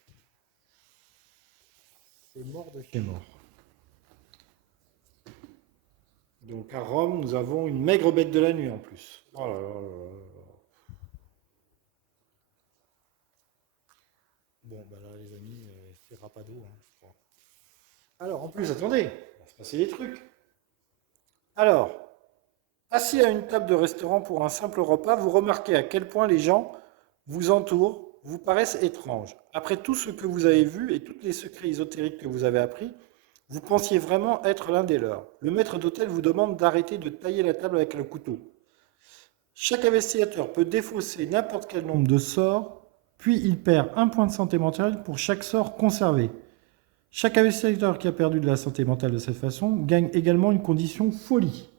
C'est mort de chez mort. Donc à Rome, nous avons une maigre bête de la nuit en plus. Oh là là là là. Bon, ben là, les amis, c'est rapado, hein, je crois. Alors en plus, attendez, il va se passer des trucs. Alors, assis à une table de restaurant pour un simple repas, vous remarquez à quel point les gens vous entourent, vous paraissent étranges. Après tout ce que vous avez vu et tous les secrets ésotériques que vous avez appris, vous pensiez vraiment être l'un des leurs. Le maître d'hôtel vous demande d'arrêter de tailler la table avec le couteau. Chaque investigateur peut défausser n'importe quel nombre de sorts, puis il perd un point de santé mentale pour chaque sort conservé. Chaque investigateur qui a perdu de la santé mentale de cette façon gagne également une condition folie.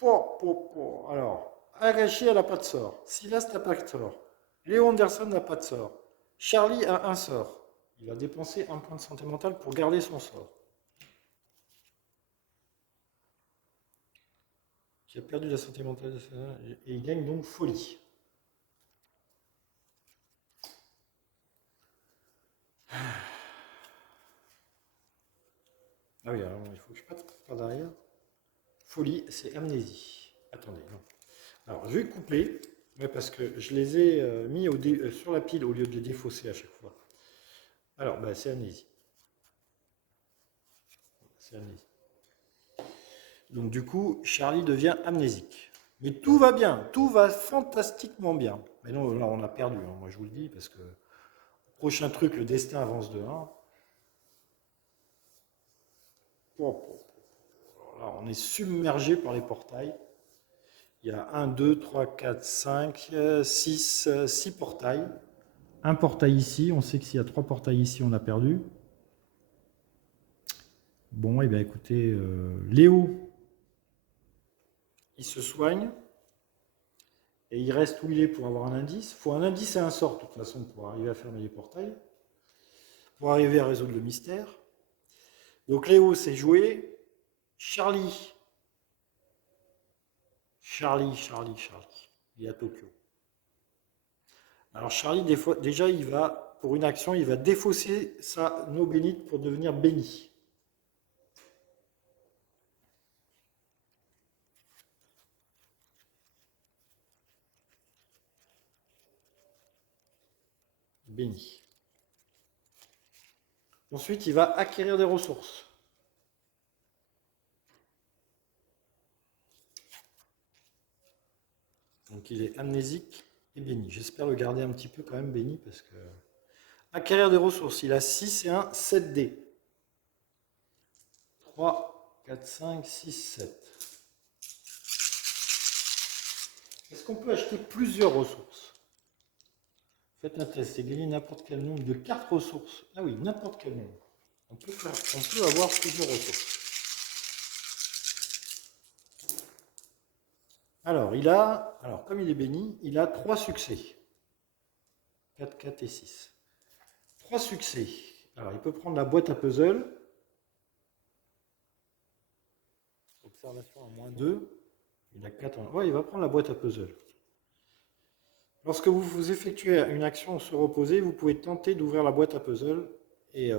Alors, Agashi, elle n'a pas de sort. Silas n'a pas de sort. Léo Anderson n'a pas de sort. Charlie a un sort. Il va dépenser un point de santé mentale pour garder son sort. Qui a perdu la santé mentale et il gagne donc folie. Ah oui, alors il faut que je passe par derrière. Folie, c'est amnésie. Attendez, non. Alors, je vais couper, parce que je les ai mis sur la pile au lieu de les défausser à chaque fois. Alors, c'est amnésie. C'est amnésie. Donc, du coup, Charlie devient amnésique. Mais tout va bien, tout va fantastiquement bien. Mais non, là, on a perdu, hein, moi je vous le dis, parce que prochain truc, le destin avance de 1. Là, on est submergé par les portails. Il y a 1, 2, 3, 4, 5, 6 portails. Un portail ici, on sait que s'il y a 3 portails ici, on a perdu. Bon, et bien écoutez, Léo, il se soigne. Et il reste où il est pour avoir un indice. Il faut un indice et un sort, de toute façon, pour arriver à fermer les portails. Pour arriver à résoudre le mystère. Donc Léo s'est joué. Charlie. Il est à Tokyo. Alors Charlie, déjà, il va, pour une action, il va défausser sa eau bénite pour devenir béni. Béni. Ensuite, il va acquérir des ressources. Donc il est amnésique et béni. J'espère le garder un petit peu quand même béni parce que... Acquérir des ressources, il a 6 et 1, 7D. 3, 4, 5, 6, 7. Est-ce qu'on peut acheter plusieurs ressources? Faites un test et gagnez n'importe quel nombre de cartes ressources. Ah oui, n'importe quel nombre. On peut avoir plusieurs ressources. Alors, comme il est béni, il a 3 succès. 4, 4 et 6. 3 succès. Alors, il peut prendre la boîte à puzzle. Observation à -2. Il a 4 en... Ouais, il va prendre la boîte à puzzle. Lorsque vous effectuez une action se reposer, vous pouvez tenter d'ouvrir la boîte à puzzle. Et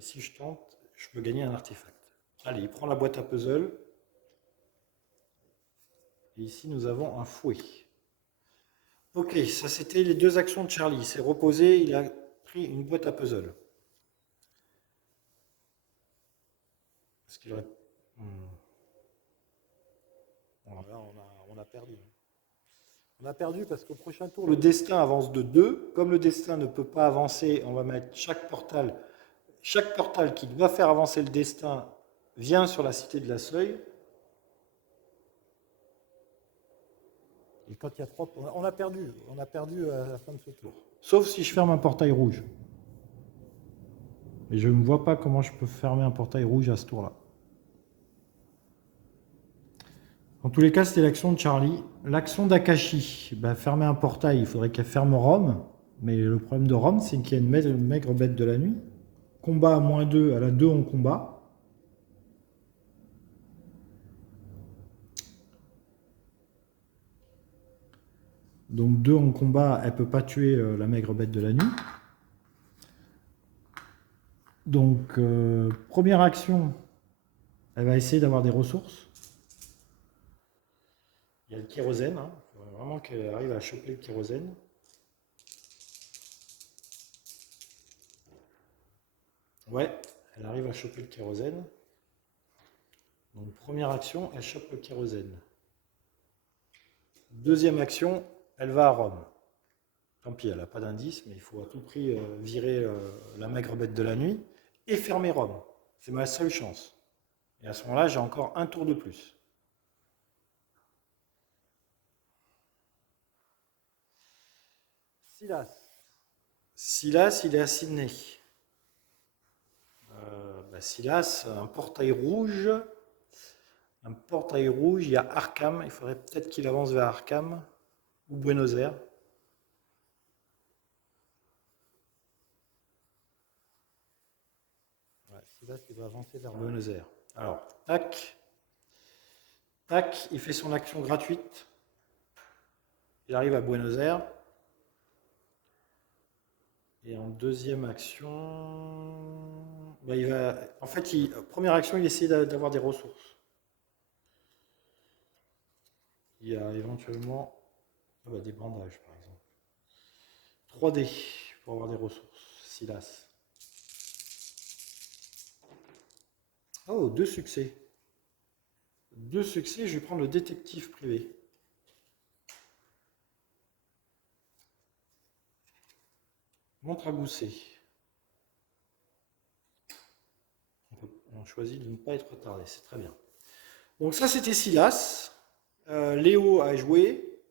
si je tente, je peux gagner un artefact. Allez, il prend la boîte à puzzle. Et ici, nous avons un fouet. Ok, ça c'était les 2 actions de Charlie. Il s'est reposé, il a pris une boîte à puzzle. Est-ce qu'il aurait... Là, on a perdu. On a perdu parce qu'au prochain tour, le destin avance de 2. Comme le destin ne peut pas avancer, on va mettre chaque portal. Chaque portal qui doit faire avancer le destin vient sur la cité de la Seuil. Et quand il y a 3... On a perdu à la fin de ce tour. Sauf si je ferme un portail rouge. Mais je ne vois pas comment je peux fermer un portail rouge à ce tour-là. En tous les cas, c'était l'action de Charlie. L'action d'Akashi, fermer un portail, il faudrait qu'elle ferme Rome. Mais le problème de Rome, c'est qu'il y a une maigre bête de la nuit. Combat à -2, elle a 2 en combat. Donc 2 en combat, elle ne peut pas tuer la maigre bête de la nuit. Donc, première action, elle va essayer d'avoir des ressources. Il y a le kérosène, hein. Il faut vraiment qu'elle arrive à choper le kérosène. Ouais, elle arrive à choper le kérosène. Donc première action, elle chope le kérosène. Deuxième action, elle va à Rome. Tant pis, elle n'a pas d'indice, mais il faut à tout prix virer la maigre bête de la nuit et fermer Rome. C'est ma seule chance. Et à ce moment-là, j'ai encore un tour de plus. Silas, il est à Sydney. Silas, un portail rouge. Un portail rouge, il y a Arkham. Il faudrait peut-être qu'il avance vers Arkham ou Buenos Aires. Silas, il va avancer vers Buenos Aires. Alors, tac. Tac, il fait son action gratuite. Il arrive à Buenos Aires. Et en deuxième action, en fait, première action, il essaie d'avoir des ressources. Il y a éventuellement des bandages, par exemple. 3D pour avoir des ressources. Silas. Oh, 2 succès. 2 succès, je vais prendre le détective privé. Montre à gousset. On choisit de ne pas être retardé, c'est très bien. Donc ça, c'était Silas. Léo a joué.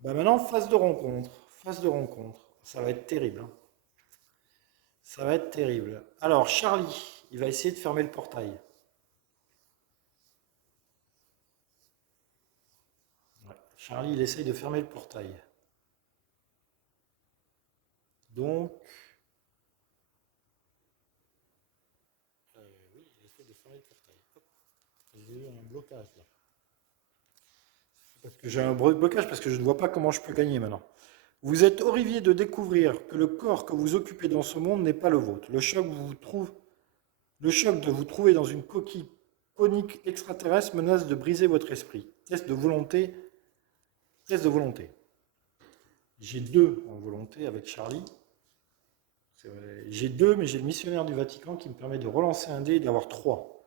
Maintenant, phase de rencontre. Phase de rencontre. Ça va être terrible. Hein. Ça va être terrible. Alors, Charlie, il va essayer de fermer le portail. Ouais. Charlie, il essaye de fermer le portail. Donc, oui, il essaie de fermer le portail. J'ai eu un blocage là. Parce que j'ai un blocage parce que je ne vois pas comment je peux gagner maintenant. Vous êtes horrifié de découvrir que le corps que vous occupez dans ce monde n'est pas le vôtre. Le choc de vous trouver dans une coquille conique extraterrestre menace de briser votre esprit. Test de volonté. Test de volonté. J'ai 2 en volonté avec Charlie. J'ai 2, mais j'ai le missionnaire du Vatican qui me permet de relancer un dé et d'avoir 3.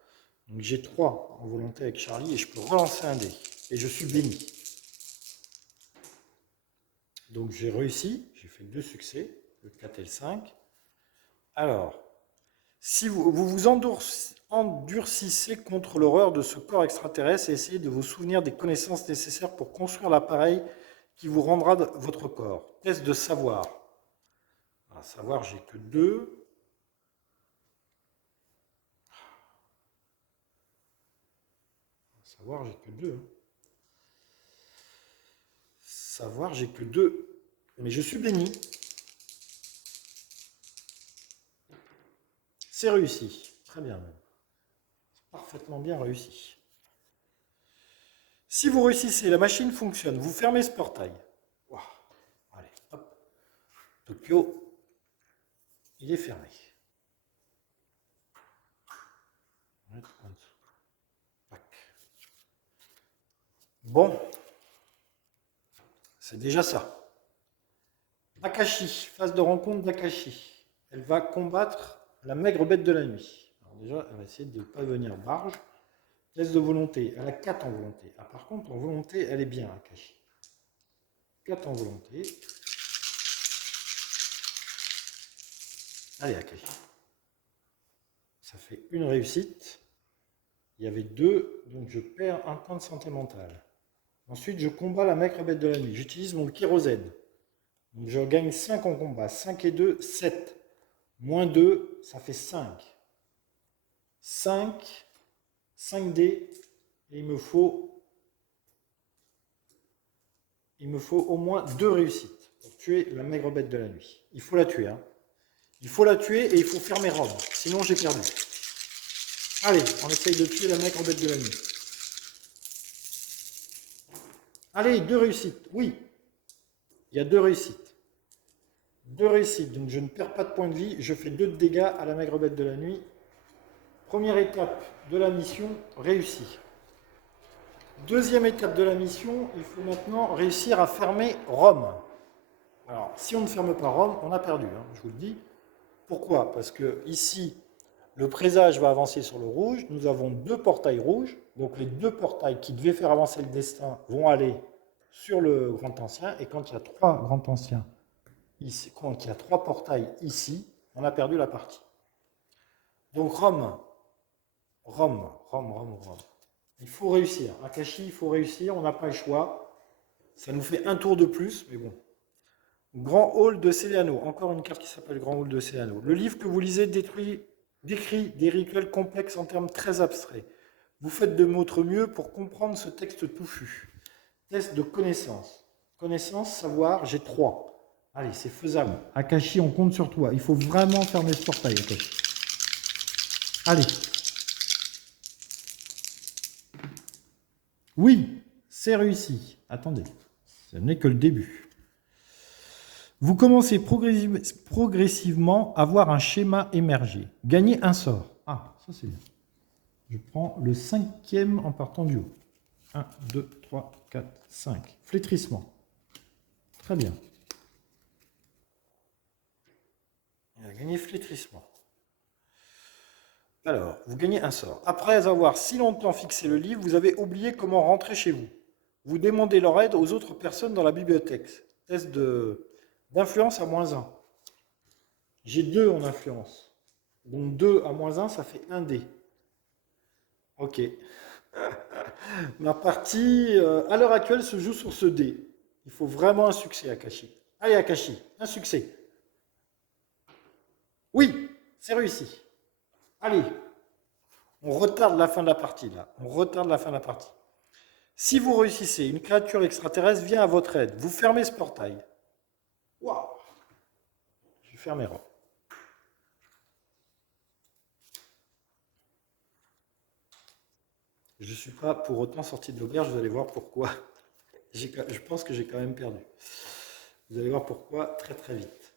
Donc j'ai 3 en volonté avec Charlie et je peux relancer un dé. Et je suis béni. Donc j'ai réussi, j'ai fait 2 succès, le 4 et le 5. Alors, si vous endurcissez contre l'horreur de ce corps extraterrestre et essayez de vous souvenir des connaissances nécessaires pour construire l'appareil qui vous rendra votre corps. Test de savoir. À savoir, j'ai que 2. Savoir, j'ai que 2. Savoir, j'ai que 2. Mais je suis béni. C'est réussi. Très bien. C'est parfaitement bien réussi. Si vous réussissez, la machine fonctionne. Vous fermez ce portail. Wow. Allez, hop. Tokyo, il est fermé. Bon. C'est déjà ça. Akashi, phase de rencontre d'Akashi. Elle va combattre la maigre bête de la nuit. Alors déjà, elle va essayer de ne pas devenir barge. Test de volonté. Elle a 4 en volonté. Ah, par contre, en volonté, elle est bien, Akashi. 4 en volonté. Allez, Akashi. Ça fait une réussite. Il y avait 2, donc je perds un point de santé mentale. Ensuite, je combats la maigre bête de la nuit. J'utilise mon kérosène. Donc je gagne 5 en combat. 5 et 2, 7. Moins 2, ça fait 5. 5, 5 dés. Et il me faut au moins 2 réussites pour tuer la maigre bête de la nuit. Il faut la tuer. Hein. Il faut la tuer et il faut fermer Rome. Sinon j'ai perdu. Allez, on essaye de tuer la maigre bête de la nuit. Allez, 2 réussites. Oui. Il y a 2 réussites. 2 réussites. Donc je ne perds pas de points de vie. Je fais 2 de dégâts à la maigre bête de la nuit. Première étape de la mission réussie. Deuxième étape de la mission, il faut maintenant réussir à fermer Rome. Alors, si on ne ferme pas Rome, on a perdu, hein, je vous le dis. Pourquoi? Parce que ici, le présage va avancer sur le rouge. Nous avons 2 portails rouges. Donc les 2 portails qui devaient faire avancer le destin vont aller sur le grand ancien. Et quand il y a 3 grands anciens ici, quand il y a 3 portails ici, on a perdu la partie. Donc Rome. Il faut réussir. Akashi, il faut réussir. On n'a pas le choix. Ça nous fait un tour de plus, mais bon. Grand Hall de Céliano. Encore une carte qui s'appelle Grand Hall de Céliano. Le livre que vous lisez décrit des rituels complexes en termes très abstraits. Vous faites de votre mieux pour comprendre ce texte touffu. Test de connaissance. Connaissance, savoir, j'ai 3. Allez, c'est faisable. Akashi, on compte sur toi. Il faut vraiment fermer ce portail, Akashi. Allez. Oui, c'est réussi. Attendez, ce n'est que le début. Vous commencez progressivement à voir un schéma émerger. Gagnez un sort. Ah, ça c'est bien. Je prends le 5e en partant du haut. 1, 2, 3, 4, 5. Flétrissement. Très bien. Il a gagné flétrissement. Alors, vous gagnez un sort. Après avoir si longtemps fixé le livre, vous avez oublié comment rentrer chez vous. Vous demandez leur aide aux autres personnes dans la bibliothèque. Test d'influence à -1. J'ai 2 en influence. Donc 2 à -1, ça fait 1 dé. Ok. Ma partie, à l'heure actuelle, se joue sur ce dé. Il faut vraiment un succès, Akashi. Allez, Akashi, un succès. Oui, c'est réussi. Allez, on retarde la fin de la partie, là. On retarde la fin de la partie. Si vous réussissez, une créature extraterrestre vient à votre aide. Vous fermez ce portail. Waouh! Je ferme erreur. Je ne suis pas pour autant sorti de l'auberge, vous allez voir pourquoi. Je pense que j'ai quand même perdu. Vous allez voir pourquoi très très vite.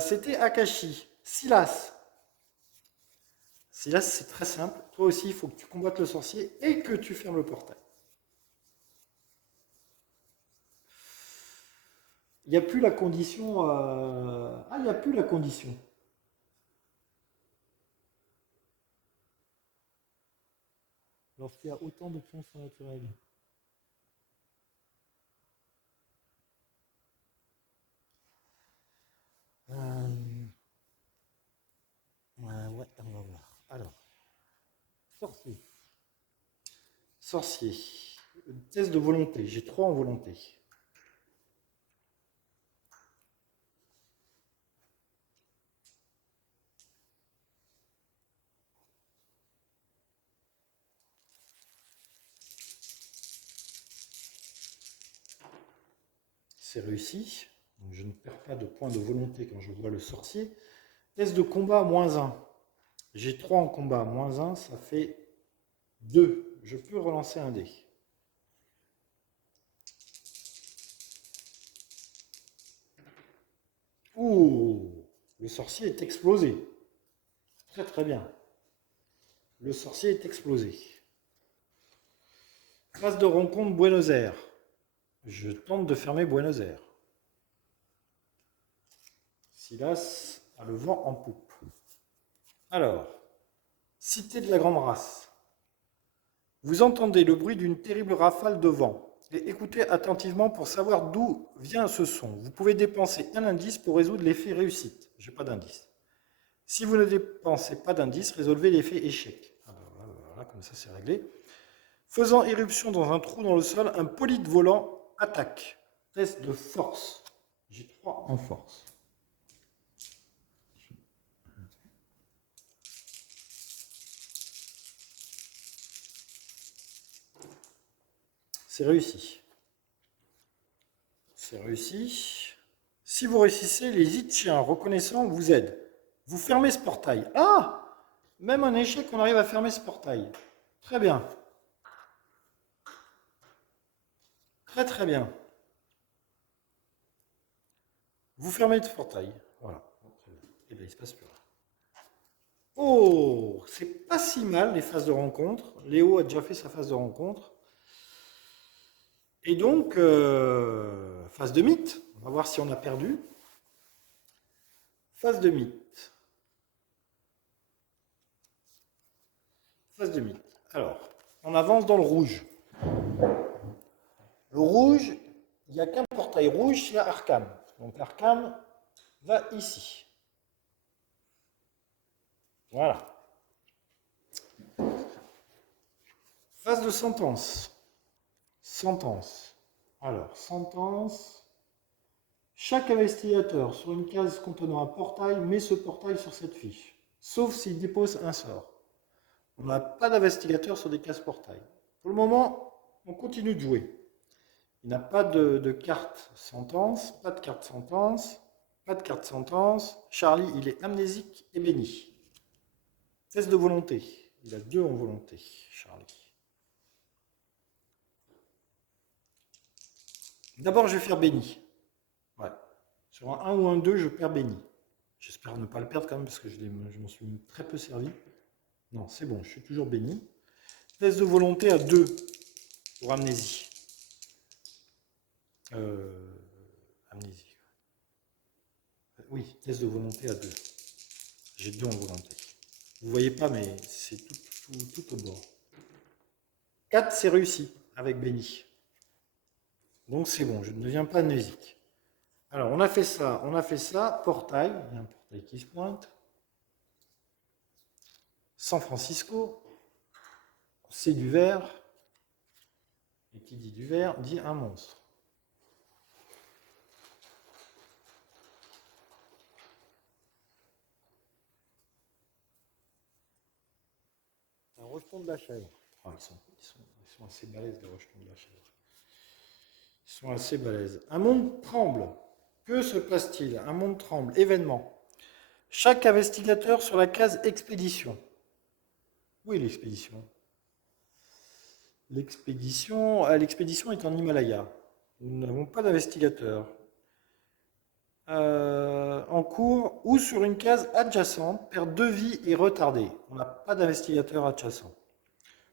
C'était Akashi. Silas. Silas, c'est très simple. Toi aussi, il faut que tu combattes le sorcier et que tu fermes le portail. Il n'y a plus la condition... Ah, il n'y a plus la condition. Lorsqu'il y a autant d'options surnaturelles. Ouais, on va voir. Alors, sorcier. Sorcier. Test de volonté. J'ai 3 en volonté. c'est réussi. Donc je ne perds pas de points de volonté quand je vois le sorcier. Test de combat à -1. J'ai 3 en combat à -1, ça fait 2. Je peux relancer un dé. Ouh, le sorcier est explosé. Très très bien. Le sorcier est explosé. Phase de rencontre Buenos Aires. Je tente de fermer Buenos Aires. Silas a le vent en poupe. Alors, cité de la grande race. Vous entendez le bruit d'une terrible rafale de vent et écoutez attentivement pour savoir d'où vient ce son. Vous pouvez dépenser un indice pour résoudre l'effet réussite. J'ai pas d'indice. Si vous ne dépensez pas d'indice, résolvez l'effet échec. Voilà, comme ça c'est réglé. Faisant éruption dans un trou dans le sol, un polide volant attaque. Test de force. J'ai 3 en force. C'est réussi. C'est réussi. Si vous réussissez, les Itchiens reconnaissants vous aident. Vous fermez ce portail. Ah! Même un échec, on arrive à fermer ce portail. Très bien. Très très bien. Vous fermez ce portail. Voilà. Et bien, il se passe plus rien. Oh! C'est pas si mal les phases de rencontre. Léo a déjà fait sa phase de rencontre. Et donc, phase de mythe. On va voir si on a perdu. Phase de mythe. Phase de mythe. Alors, on avance dans le rouge. Le rouge, il n'y a qu'un portail rouge, c'est Arkham. Donc Arkham va ici. Voilà. Phase de sentence. Sentence. Alors, sentence. Chaque investigateur sur une case contenant un portail met ce portail sur cette fiche, sauf s'il dépose un sort. On n'a pas d'investigateur sur des cases portail. Pour le moment, on continue de jouer. Il n'y a pas de carte sentence, pas de carte sentence, pas de carte sentence. Charlie, il est amnésique et béni. Test de volonté. Il a 2 en volonté, Charlie. D'abord, je vais faire béni. Ouais. Sur un 1 ou un 2, je perds béni. J'espère ne pas le perdre quand même parce que je m'en suis très peu servi. Non, c'est bon, je suis toujours béni. Test de volonté à 2 pour amnésie. Amnésie. Oui, test de volonté à 2. J'ai 2 en volonté. Vous voyez pas, mais c'est tout au bord. 4, c'est réussi avec béni. Donc c'est bon, je ne deviens pas amnésique. Alors, on a fait ça, portail, il y a un portail qui se pointe. San Francisco, c'est du vert. Et qui dit du vert, dit un monstre. Un rejeton de la chèvre. Ah, ils sont assez balèzes, les rejetons de la chèvre. Ils sont assez balèzes. Un monde tremble. Que se passe-t-il? Un monde tremble. Événement. Chaque investigateur sur la case expédition. Où est l'expédition? L'expédition est en Himalaya. Nous n'avons pas d'investigateur. En cours ou sur une case adjacente, perd 2 vies et retardé. On n'a pas d'investigateur adjacent.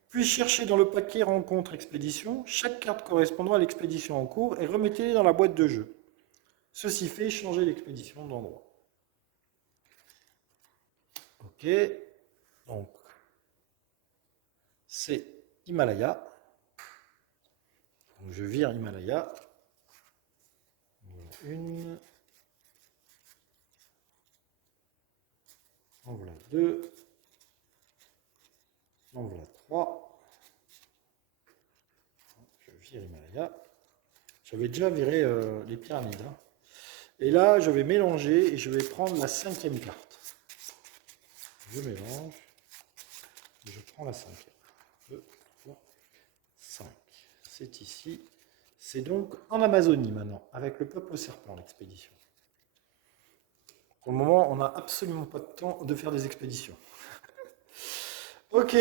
Puis cherchez dans le paquet rencontre expédition chaque carte correspondant à l'expédition en cours et remettez-les dans la boîte de jeu. Ceci fait changer l'expédition d'endroit. Ok, donc c'est Himalaya. Donc je vire Himalaya. Une. En voilà 2. En voilà 3. Je vire Himalaya. J'avais déjà viré les pyramides. Hein. Et là, je vais mélanger et je vais prendre la 5e carte. Je mélange. Et je prends la 5e. 2, 3, 5. C'est ici. C'est donc en Amazonie maintenant, avec le peuple serpent, l'expédition. Pour le moment, on n'a absolument pas de temps de faire des expéditions. Ok,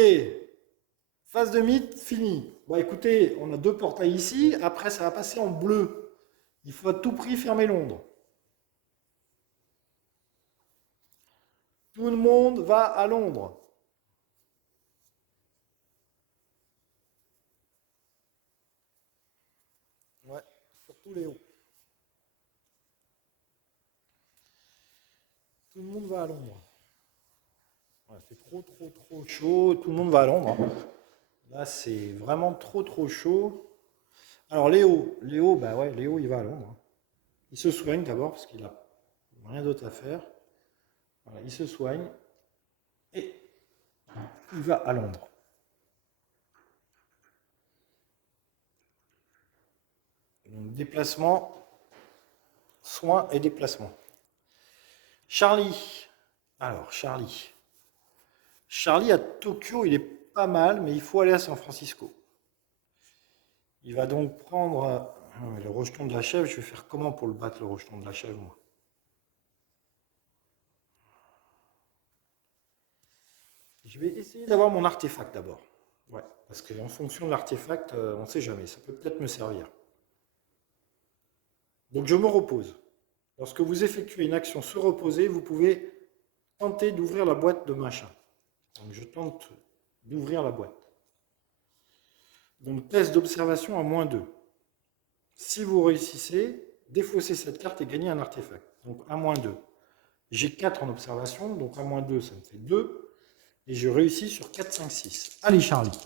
phase de mythe, fini. Bon, écoutez, on a 2 portails ici, après ça va passer en bleu. Il faut à tout prix fermer Londres. Tout le monde va à Londres. Ouais, surtout Léo. Tout le monde va à Londres. Ouais, c'est trop chaud. Tout le monde va à Londres, hein. Là, c'est vraiment trop chaud. Alors Léo, bah ouais, Léo, il va à Londres, hein. Il se soigne d'abord parce qu'il a rien d'autre à faire. Voilà, il se soigne et il va à Londres. Donc déplacement, soins et déplacement. Charlie. Alors Charlie. Charlie à Tokyo, il est pas mal, mais il faut aller à San Francisco. Il va donc prendre le rejeton de la chèvre. Je vais faire comment pour le battre, le rejeton de la chèvre, moi? Je vais essayer d'avoir mon artefact d'abord. Ouais, parce qu'en fonction de l'artefact, on ne sait jamais. Ça peut peut-être me servir. Donc je me repose. Lorsque vous effectuez une action se reposer, vous pouvez tenter d'ouvrir la boîte de machin. Donc je tente d'ouvrir la boîte. Donc test d'observation à -2. Si vous réussissez, défaussez cette carte et gagnez un artefact. Donc à -2. J'ai 4 en observation, donc à -2, ça me fait 2. Et je réussis sur 4, 5, 6. Allez Charlie.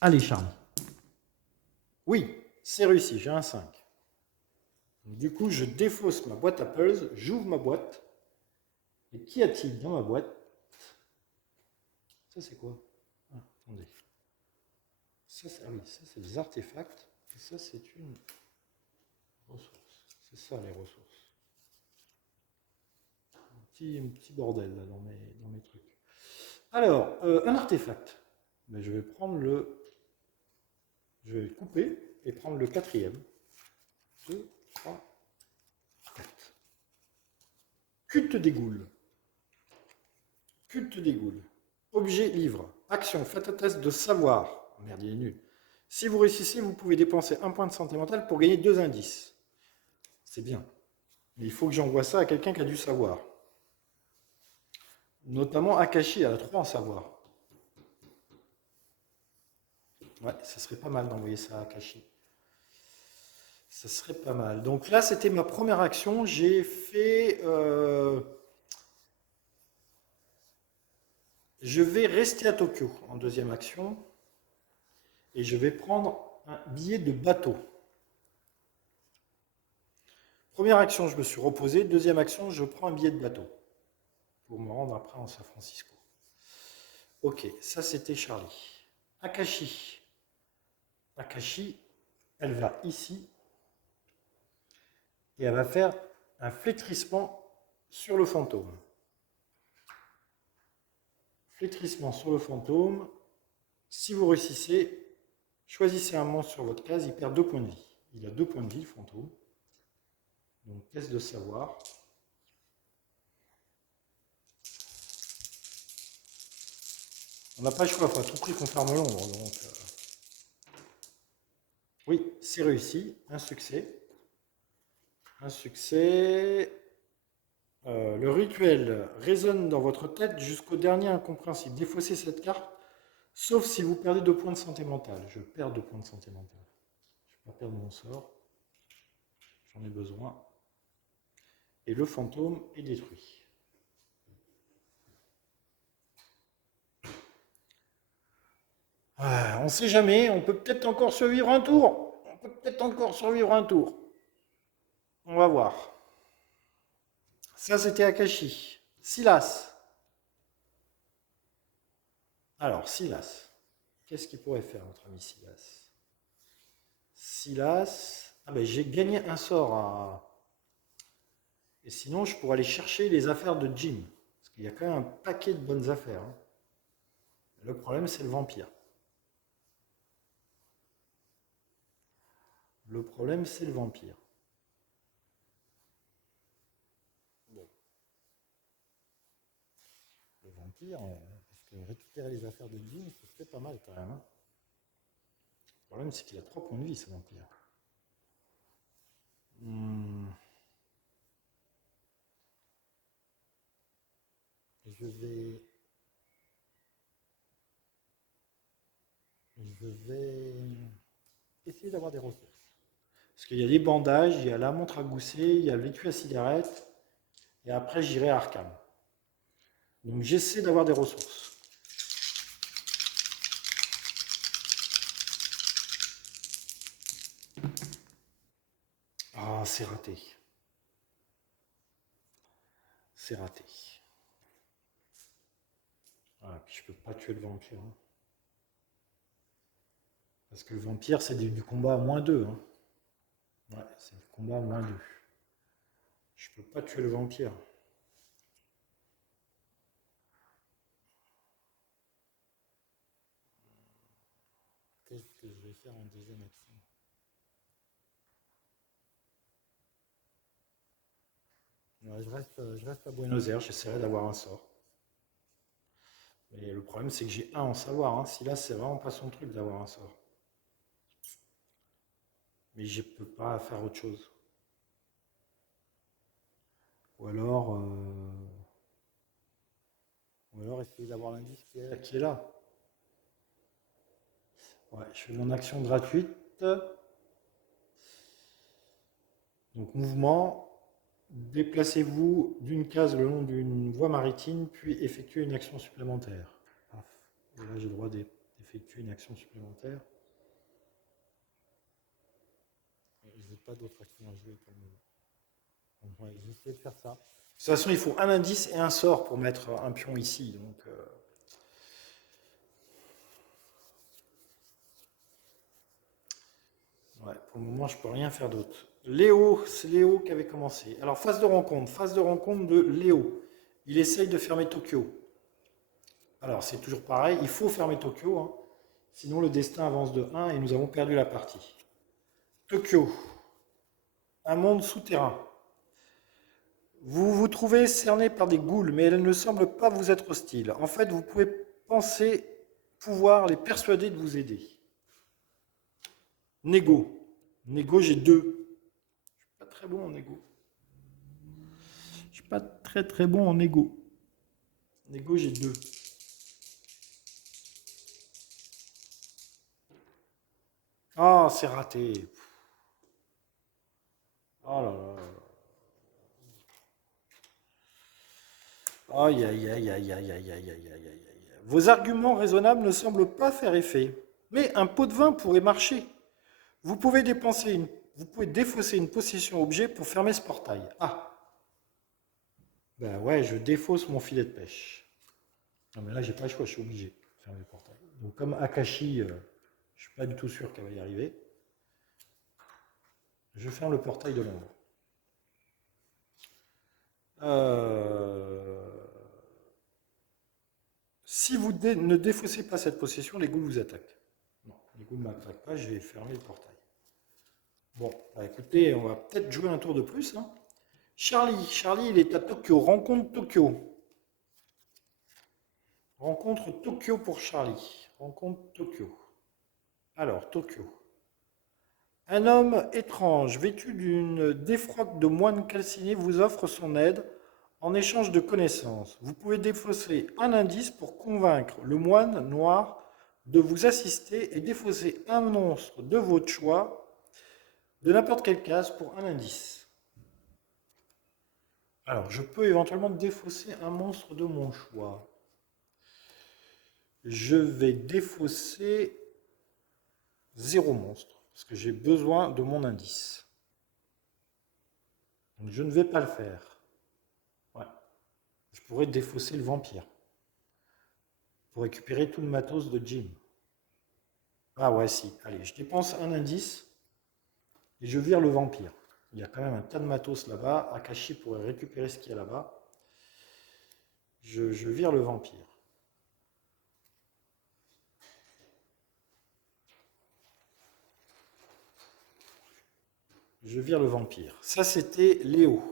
Allez Charlie. Oui, c'est réussi, j'ai un 5. Donc, du coup, je défausse ma boîte à puzzles, j'ouvre ma boîte. Et qu'y a-t-il dans ma boîte? Ça c'est quoi? Ah, attendez. Ça, ah oui, ça c'est des artefacts. Et ça c'est une ressource. C'est ça les ressources. Un petit bordel là, dans mes trucs. Alors, un artefact. Mais je vais prendre je vais couper et prendre le 4e. 2, 3, 4. Culte des Goules. Culte des Goules. Objet livre. Action. Faites un test de savoir. Merde, il est nul. Si vous réussissez, vous pouvez dépenser 1 point de santé mentale pour gagner 2 indices. C'est bien. Mais il faut que j'envoie ça à quelqu'un qui a du savoir. Notamment Akashi, elle a 3 en savoir. Ouais, ça serait pas mal d'envoyer ça à Akashi. Ça serait pas mal. Donc là, c'était ma première action. J'ai fait... Je vais rester à Tokyo en deuxième action. Et je vais prendre un billet de bateau. Première action, je me suis reposé. Deuxième action, je prends un billet de bateau. Pour me rendre après en San Francisco. Ok, ça c'était Charlie. Akashi. Akashi, elle va ici. Et elle va faire un flétrissement sur le fantôme. Flétrissement sur le fantôme. Si vous réussissez, choisissez un monstre sur votre case, il perd 2 points de vie. Il a 2 points de vie, le fantôme. Donc, test de savoir. On n'a pas le choix, il faut à tout prix qu'on ferme Londres. Donc, oui, c'est réussi. Un succès. Un succès. Le rituel résonne dans votre tête jusqu'au dernier incompréhensible. Défaussez cette carte, sauf si vous perdez 2 points de santé mentale. Je perds 2 points de santé mentale. Je ne vais pas perdre mon sort. J'en ai besoin. Et le fantôme est détruit. Ah, on ne sait jamais, on peut peut-être encore survivre un tour. On peut peut-être encore survivre un tour. On va voir. Ça, c'était Akashi. Silas. Alors, Silas. Qu'est-ce qu'il pourrait faire, notre ami Silas? Silas. Ah ben, j'ai gagné un sort à... Et sinon, je pourrais aller chercher les affaires de Jim. Parce qu'il y a quand même un paquet de bonnes affaires, hein. Le problème, c'est le vampire. Le problème, c'est le vampire. Bon. Le vampire, parce que récupérer les affaires de Jim, c'est pas mal quand même. Hein. Le problème, c'est qu'il a 3 points de vie, ce vampire. Hmm. Je vais... Je vais essayer d'avoir des ressources. Parce qu'il y a des bandages, il y a la montre à gousset, il y a le vécu à cigarette, et après j'irai à Arkham. Donc j'essaie d'avoir des ressources. Ah, c'est raté. C'est raté. Voilà, puis je peux pas tuer le vampire. Hein. Parce que le vampire, c'est du combat à -2. Hein. Ouais, c'est du combat à -2. Je peux pas tuer le vampire. Qu'est-ce que je vais faire en deuxième action? Ouais, je reste à Buenos Aires, j'essaierai d'avoir un sort. Mais le problème, c'est que j'ai un en savoir. Hein. Si là, c'est vraiment pas son truc d'avoir un sort. Mais je peux pas faire autre chose. Ou alors, essayer d'avoir l'indice qui est là. Ouais, je fais mon action gratuite. Donc mouvement, déplacez-vous d'une case le long d'une voie maritime, puis effectuez une action supplémentaire. Paf. Et là, j'ai le droit d'effectuer une action supplémentaire. Je n'ai pas d'autre action à jouer pour le moment. Donc, ouais, je vais essayer de faire ça. De toute façon, il faut un indice et un sort pour mettre un pion ici. Donc, ouais, pour le moment, je peux rien faire d'autre. Léo, c'est Léo qui avait commencé. Alors, phase de rencontre de Léo. Il essaye de fermer Tokyo. Alors, c'est toujours pareil, il faut fermer Tokyo, hein. Sinon le destin avance de 1 et nous avons perdu la partie. Tokyo, un monde souterrain. Vous vous trouvez cerné par des ghouls, mais elles ne semblent pas vous être hostiles. En fait, vous pouvez penser pouvoir les persuader de vous aider. Négo. Négo, j'ai 2. Je suis pas très bon en négo. Je suis pas très bon en négo. Négo, j'ai 2. Ah, c'est raté. Oh là là. Aïe, aïe, aïe, aïe, aïe, aïe, aïe, aïe, aïe, aïe. Vos arguments raisonnables ne semblent pas faire effet. Mais un pot de vin pourrait marcher. Vous pouvez vous pouvez défausser une possession objet pour fermer ce portail. Ah, ben ouais, je défausse mon filet de pêche. Non mais là, j'ai pas le choix, je suis obligé de fermer le portail. Donc comme Akashi, je suis pas du tout sûr qu'elle va y arriver. Je ferme le portail de l'ombre. Si vous ne défaussez pas cette possession, les ghouls vous attaquent. Non, les ghouls ne m'attaquent pas, je vais fermer le portail. Bon, bah écoutez, on va peut-être jouer un tour de plus. Hein. Charlie, il est à Tokyo. Rencontre Tokyo. Rencontre Tokyo pour Charlie. Rencontre Tokyo. Alors, Tokyo. Un homme étrange, vêtu d'une défroque de moine calciné, vous offre son aide en échange de connaissances. Vous pouvez défausser un indice pour convaincre le moine noir de vous assister et défausser un monstre de votre choix de n'importe quelle case pour un indice. Alors, je peux éventuellement défausser un monstre de mon choix. Je vais défausser 0 monstre, parce que j'ai besoin de mon indice. Donc, je ne vais pas le faire. Ouais. Je pourrais défausser le vampire, pour récupérer tout le matos de Jim. Ah ouais, si. Allez, je dépense un indice, et je vire le vampire. Il y a quand même un tas de matos là-bas. Akashi pourrait récupérer ce qu'il y a là-bas. Je vire le vampire. Je vire le vampire. Ça, c'était Léo.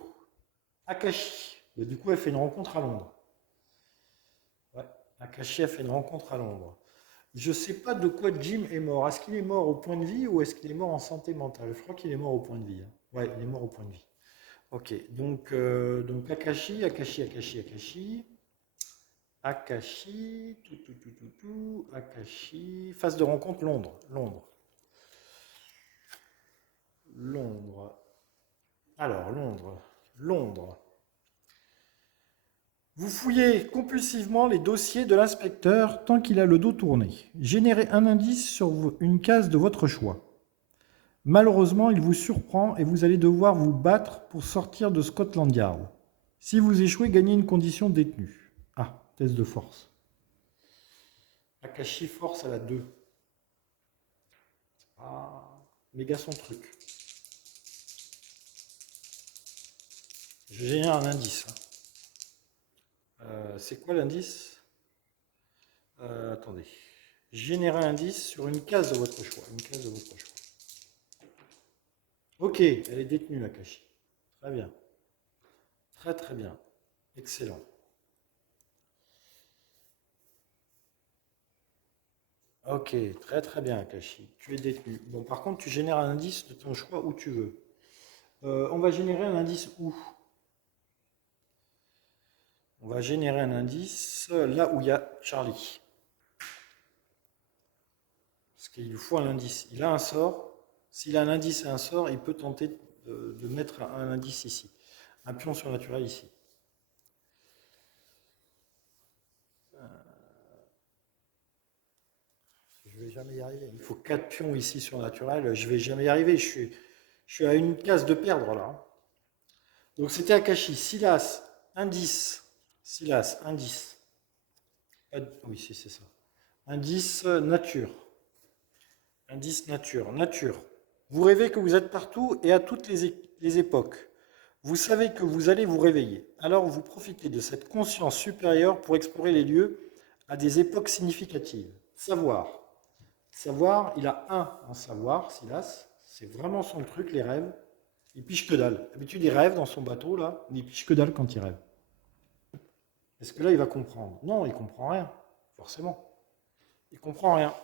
Akashi. Mais du coup, elle fait une rencontre à Londres. Ouais, Akashi a fait une rencontre à Londres. Je sais pas de quoi Jim est mort. Est-ce qu'il est mort au point de vie ou est-ce qu'il est mort en santé mentale? Je crois qu'il est mort au point de vie, hein. Ouais, il est mort au point de vie. Ok, donc Akashi, Akashi, Akashi, Akashi. Akashi, tout, Akashi. Phase de rencontre Londres, Londres, Londres. Alors, Londres, Londres. Vous fouillez compulsivement les dossiers de l'inspecteur tant qu'il a le dos tourné. Générez un indice sur une case de votre choix. Malheureusement, il vous surprend et vous allez devoir vous battre pour sortir de Scotland Yard. Si vous échouez, gagnez une condition détenue. Ah, test de force. Akashi force à la 2. Ah, méga son truc. Je génère un indice. C'est quoi l'indice? Attendez. Générer un indice sur une case de votre choix. Une case de votre choix. Ok, elle est détenue, Akashi. Très bien. Très très bien. Excellent. Ok, très très bien, Akashi. Tu es détenu. Bon, par contre, tu génères un indice de ton choix où tu veux. On va générer un indice où? On va générer un indice là où il y a Charlie. Parce qu'il lui faut un indice. Il a un sort. S'il a un indice et un sort, il peut tenter de mettre un indice ici. Un pion surnaturel ici. Je vais jamais y arriver. Il faut 4 pions ici surnaturels. Je vais jamais y arriver. Je suis à une case de perdre là. Donc c'était Akashi. Silas, indice. Silas, indice. Oui, c'est ça. Indice nature. Indice nature. Nature. Vous rêvez que vous êtes partout et à toutes les époques. Vous savez que vous allez vous réveiller. Alors vous profitez de cette conscience supérieure pour explorer les lieux à des époques significatives. Savoir. Savoir, il a un en savoir, Silas. C'est vraiment son truc, les rêves. Il piche que dalle. D'habitude, il rêve dans son bateau, là. Mais il piche que dalle quand il rêve. Est-ce que là, il va comprendre? Non, il comprend rien. Forcément. Il comprend rien.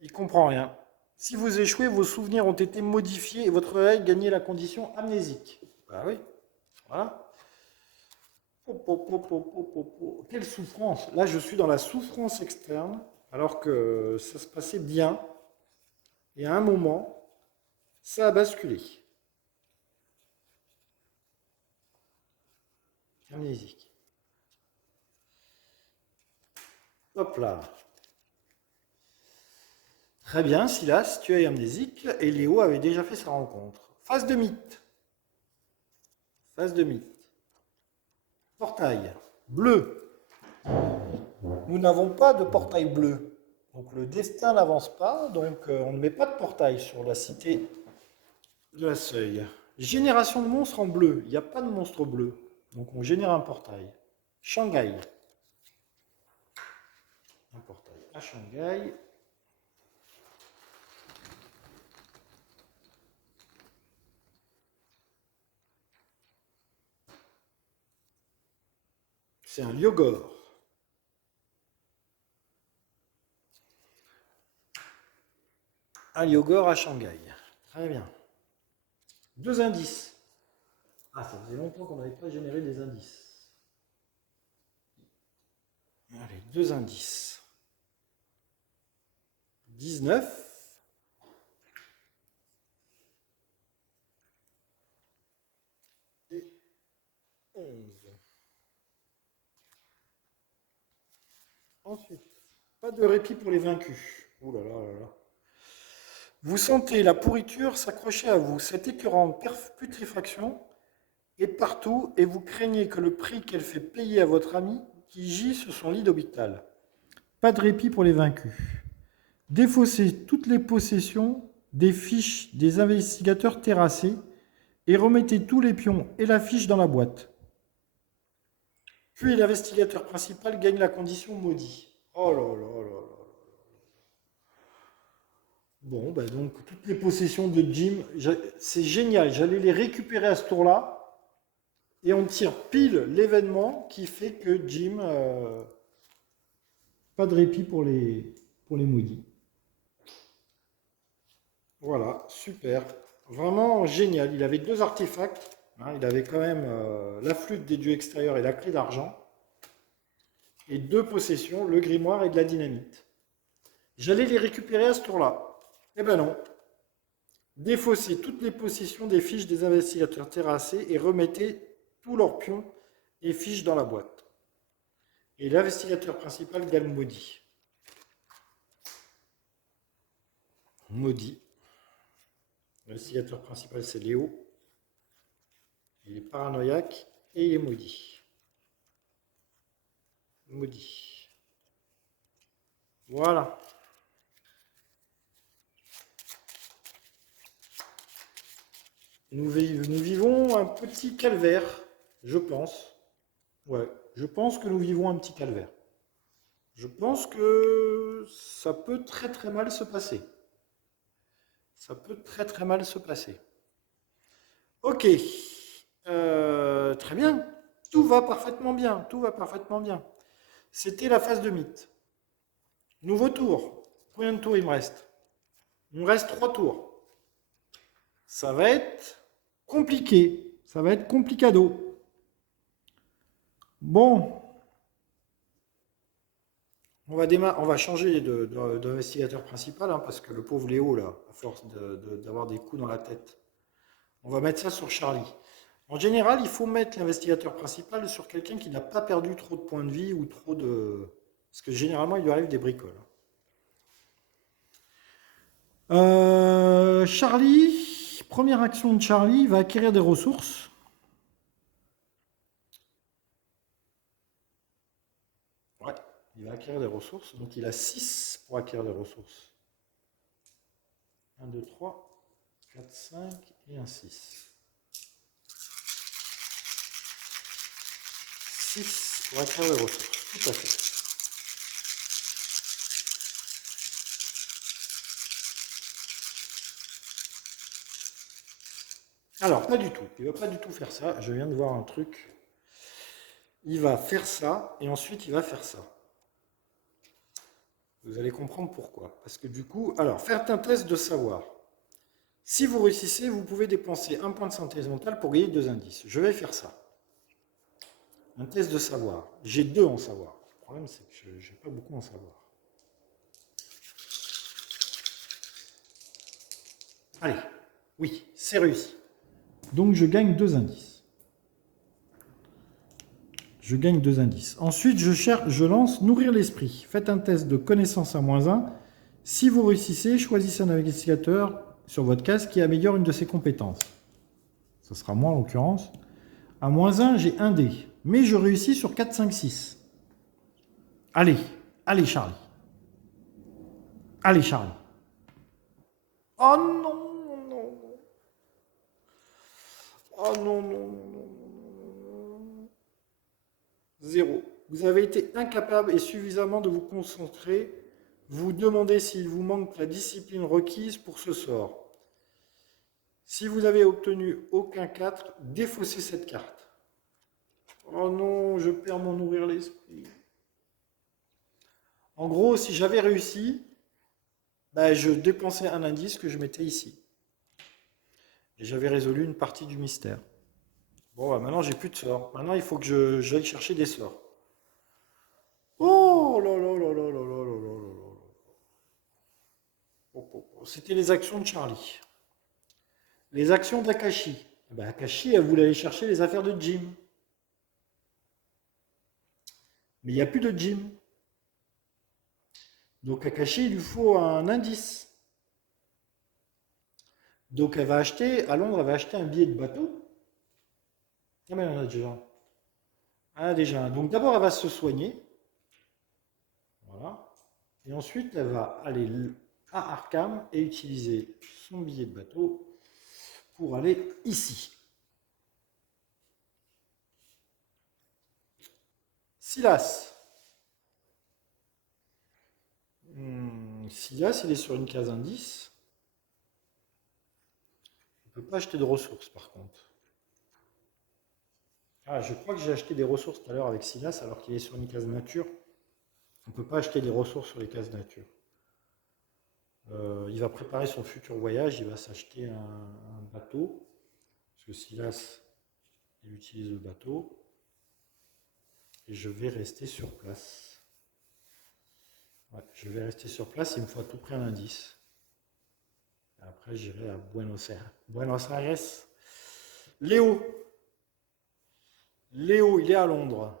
Il comprend rien. Si vous échouez, vos souvenirs ont été modifiés et votre réveil gagnait la condition amnésique. Bah oui. Voilà. Quelle souffrance. Là, je suis dans la souffrance externe, alors que ça se passait bien. Et à un moment, ça a basculé. Amnésique. Hop là. Très bien, Silas, tu es amnésique et Léo avait déjà fait sa rencontre. Phase de mythe. Phase de mythe. Portail. Bleu. Nous n'avons pas de portail bleu. Donc le destin n'avance pas, donc on ne met pas de portail sur la cité de la Seuil. Génération de monstres en bleu. Il n'y a pas de monstre bleu. Donc on génère un portail. Shanghai. Un portail à Shanghai. C'est un Lyogor. Un Lyogor à Shanghai. Très bien. Deux indices. Ah, ça faisait longtemps qu'on n'avait pas généré des indices. Allez, deux indices. 19. Et 11. Ensuite, pas de répit pour les vaincus. Ouh là là là là. Vous sentez la pourriture s'accrocher à vous. Cette écœurante putréfaction est partout et vous craignez que le prix qu'elle fait payer à votre ami qui gît sur son lit d'hôpital. Pas de répit pour les vaincus. Défaussez toutes les possessions des fiches des investigateurs terrassés et remettez tous les pions et la fiche dans la boîte. Puis l'investigateur principal gagne la condition maudit. Oh là là là là. Bon, ben donc toutes les possessions de Jim, c'est génial. J'allais les récupérer à ce tour-là. Et on tire pile l'événement qui fait que Jim... Pas de répit pour les maudits. Voilà, super. Vraiment génial. Il avait deux artefacts. Hein, il avait quand même la flûte des dieux extérieurs et la clé d'argent. Et deux possessions, le grimoire et de la dynamite. J'allais les récupérer à ce tour-là. Eh ben non. Défaussez toutes les possessions des fiches des investigateurs terrassés et remettez tous leurs pions et fiches dans la boîte. Et l'investigateur principal gagne maudit. Maudit. L'investigateur principal, c'est Léo. Il est paranoïaque et il est maudit. Maudit. Voilà. Nous vivons un petit calvaire, je pense. Ouais, je pense que nous vivons un petit calvaire. Je pense que ça peut très très mal se passer. Ça peut très très mal se passer. Ok. Très bien. Tout va parfaitement bien. Tout va parfaitement bien. C'était la phase de mythe. Nouveau tour. Combien de tours il me reste? Il me reste 3 tours. Ça va être compliqué. Ça va être complicado. Bon. On va changer d'investigateur principal, hein, parce que le pauvre Léo, là, à force d'avoir des coups dans la tête, on va mettre ça sur Charlie. En général, il faut mettre l'investigateur principal sur quelqu'un qui n'a pas perdu trop de points de vie ou trop de... Parce que généralement, il lui arrive des bricoles. Charlie, première action de Charlie, va acquérir des ressources. Ouais, il va acquérir des ressources. Donc il a 6 pour acquérir des ressources. 1, 2, 3, 4, 5 et un 6. 6 pour acquérir des ressources, tout à fait. Alors, pas du tout. Il ne va pas du tout faire ça. Je viens de voir un truc. Il va faire ça et ensuite il va faire ça. Vous allez comprendre pourquoi. Parce que du coup, alors, faites un test de savoir. Si vous réussissez, vous pouvez dépenser un point de synthèse mentale pour gagner 2 indices. Je vais faire ça. Un test de savoir. J'ai 2 en savoir. Le problème, c'est que je n'ai pas beaucoup en savoir. Allez, oui, c'est réussi. Donc je gagne 2 indices. Je gagne 2 indices. Ensuite, je lance nourrir l'esprit. Faites un test de connaissance à -1. Si vous réussissez, choisissez un investigateur sur votre case qui améliore une de ses compétences. Ce sera moi en l'occurrence. À -1, j'ai 1 dé. Mais je réussis sur 4, 5, 6. Allez, allez Charlie. Allez Charlie. Oh non, non. Oh non, non, non, non. 0. Vous avez été incapable et suffisamment de vous concentrer. Vous demandez s'il vous manque la discipline requise pour ce sort. Si vous avez obtenu aucun 4, défaussez cette carte. Oh non, je perds mon nourrir l'esprit. En gros, si j'avais réussi, bah, je dépensais un indice que je mettais ici. Et j'avais résolu une partie du mystère. Bon, bah, maintenant j'ai plus de sorts. Maintenant il faut que j'aille chercher des sorts. Oh là là là là là là là là là là. C'était les actions de Charlie. Les actions d'Akashi. Ben, Akashi, elle voulait aller chercher les affaires de Jim. Mais il n'y a plus de Jim. Donc Akashi, il lui faut un indice. Donc elle va acheter, à Londres, elle va acheter un billet de bateau. Ah mais elle en a déjà un. Elle en a déjà un. Donc d'abord, elle va se soigner. Voilà. Et ensuite, elle va aller à Arkham et utiliser son billet de bateau pour aller ici. Silas. Silas, il est sur une case indice. ne peut pas acheter de ressources par contre. Ah, je crois que j'ai acheté des ressources tout à l'heure avec Silas alors qu'il est sur une case nature. On ne peut pas acheter des ressources sur les cases nature. Il va préparer son futur voyage, il va s'acheter un bateau. Parce que Silas, il utilise le bateau. Et je vais rester sur place. Ouais, je vais rester sur place, il me faut à tout prix un indice. Et après, j'irai à Buenos Aires. Buenos Aires. Léo. Léo, il est à Londres.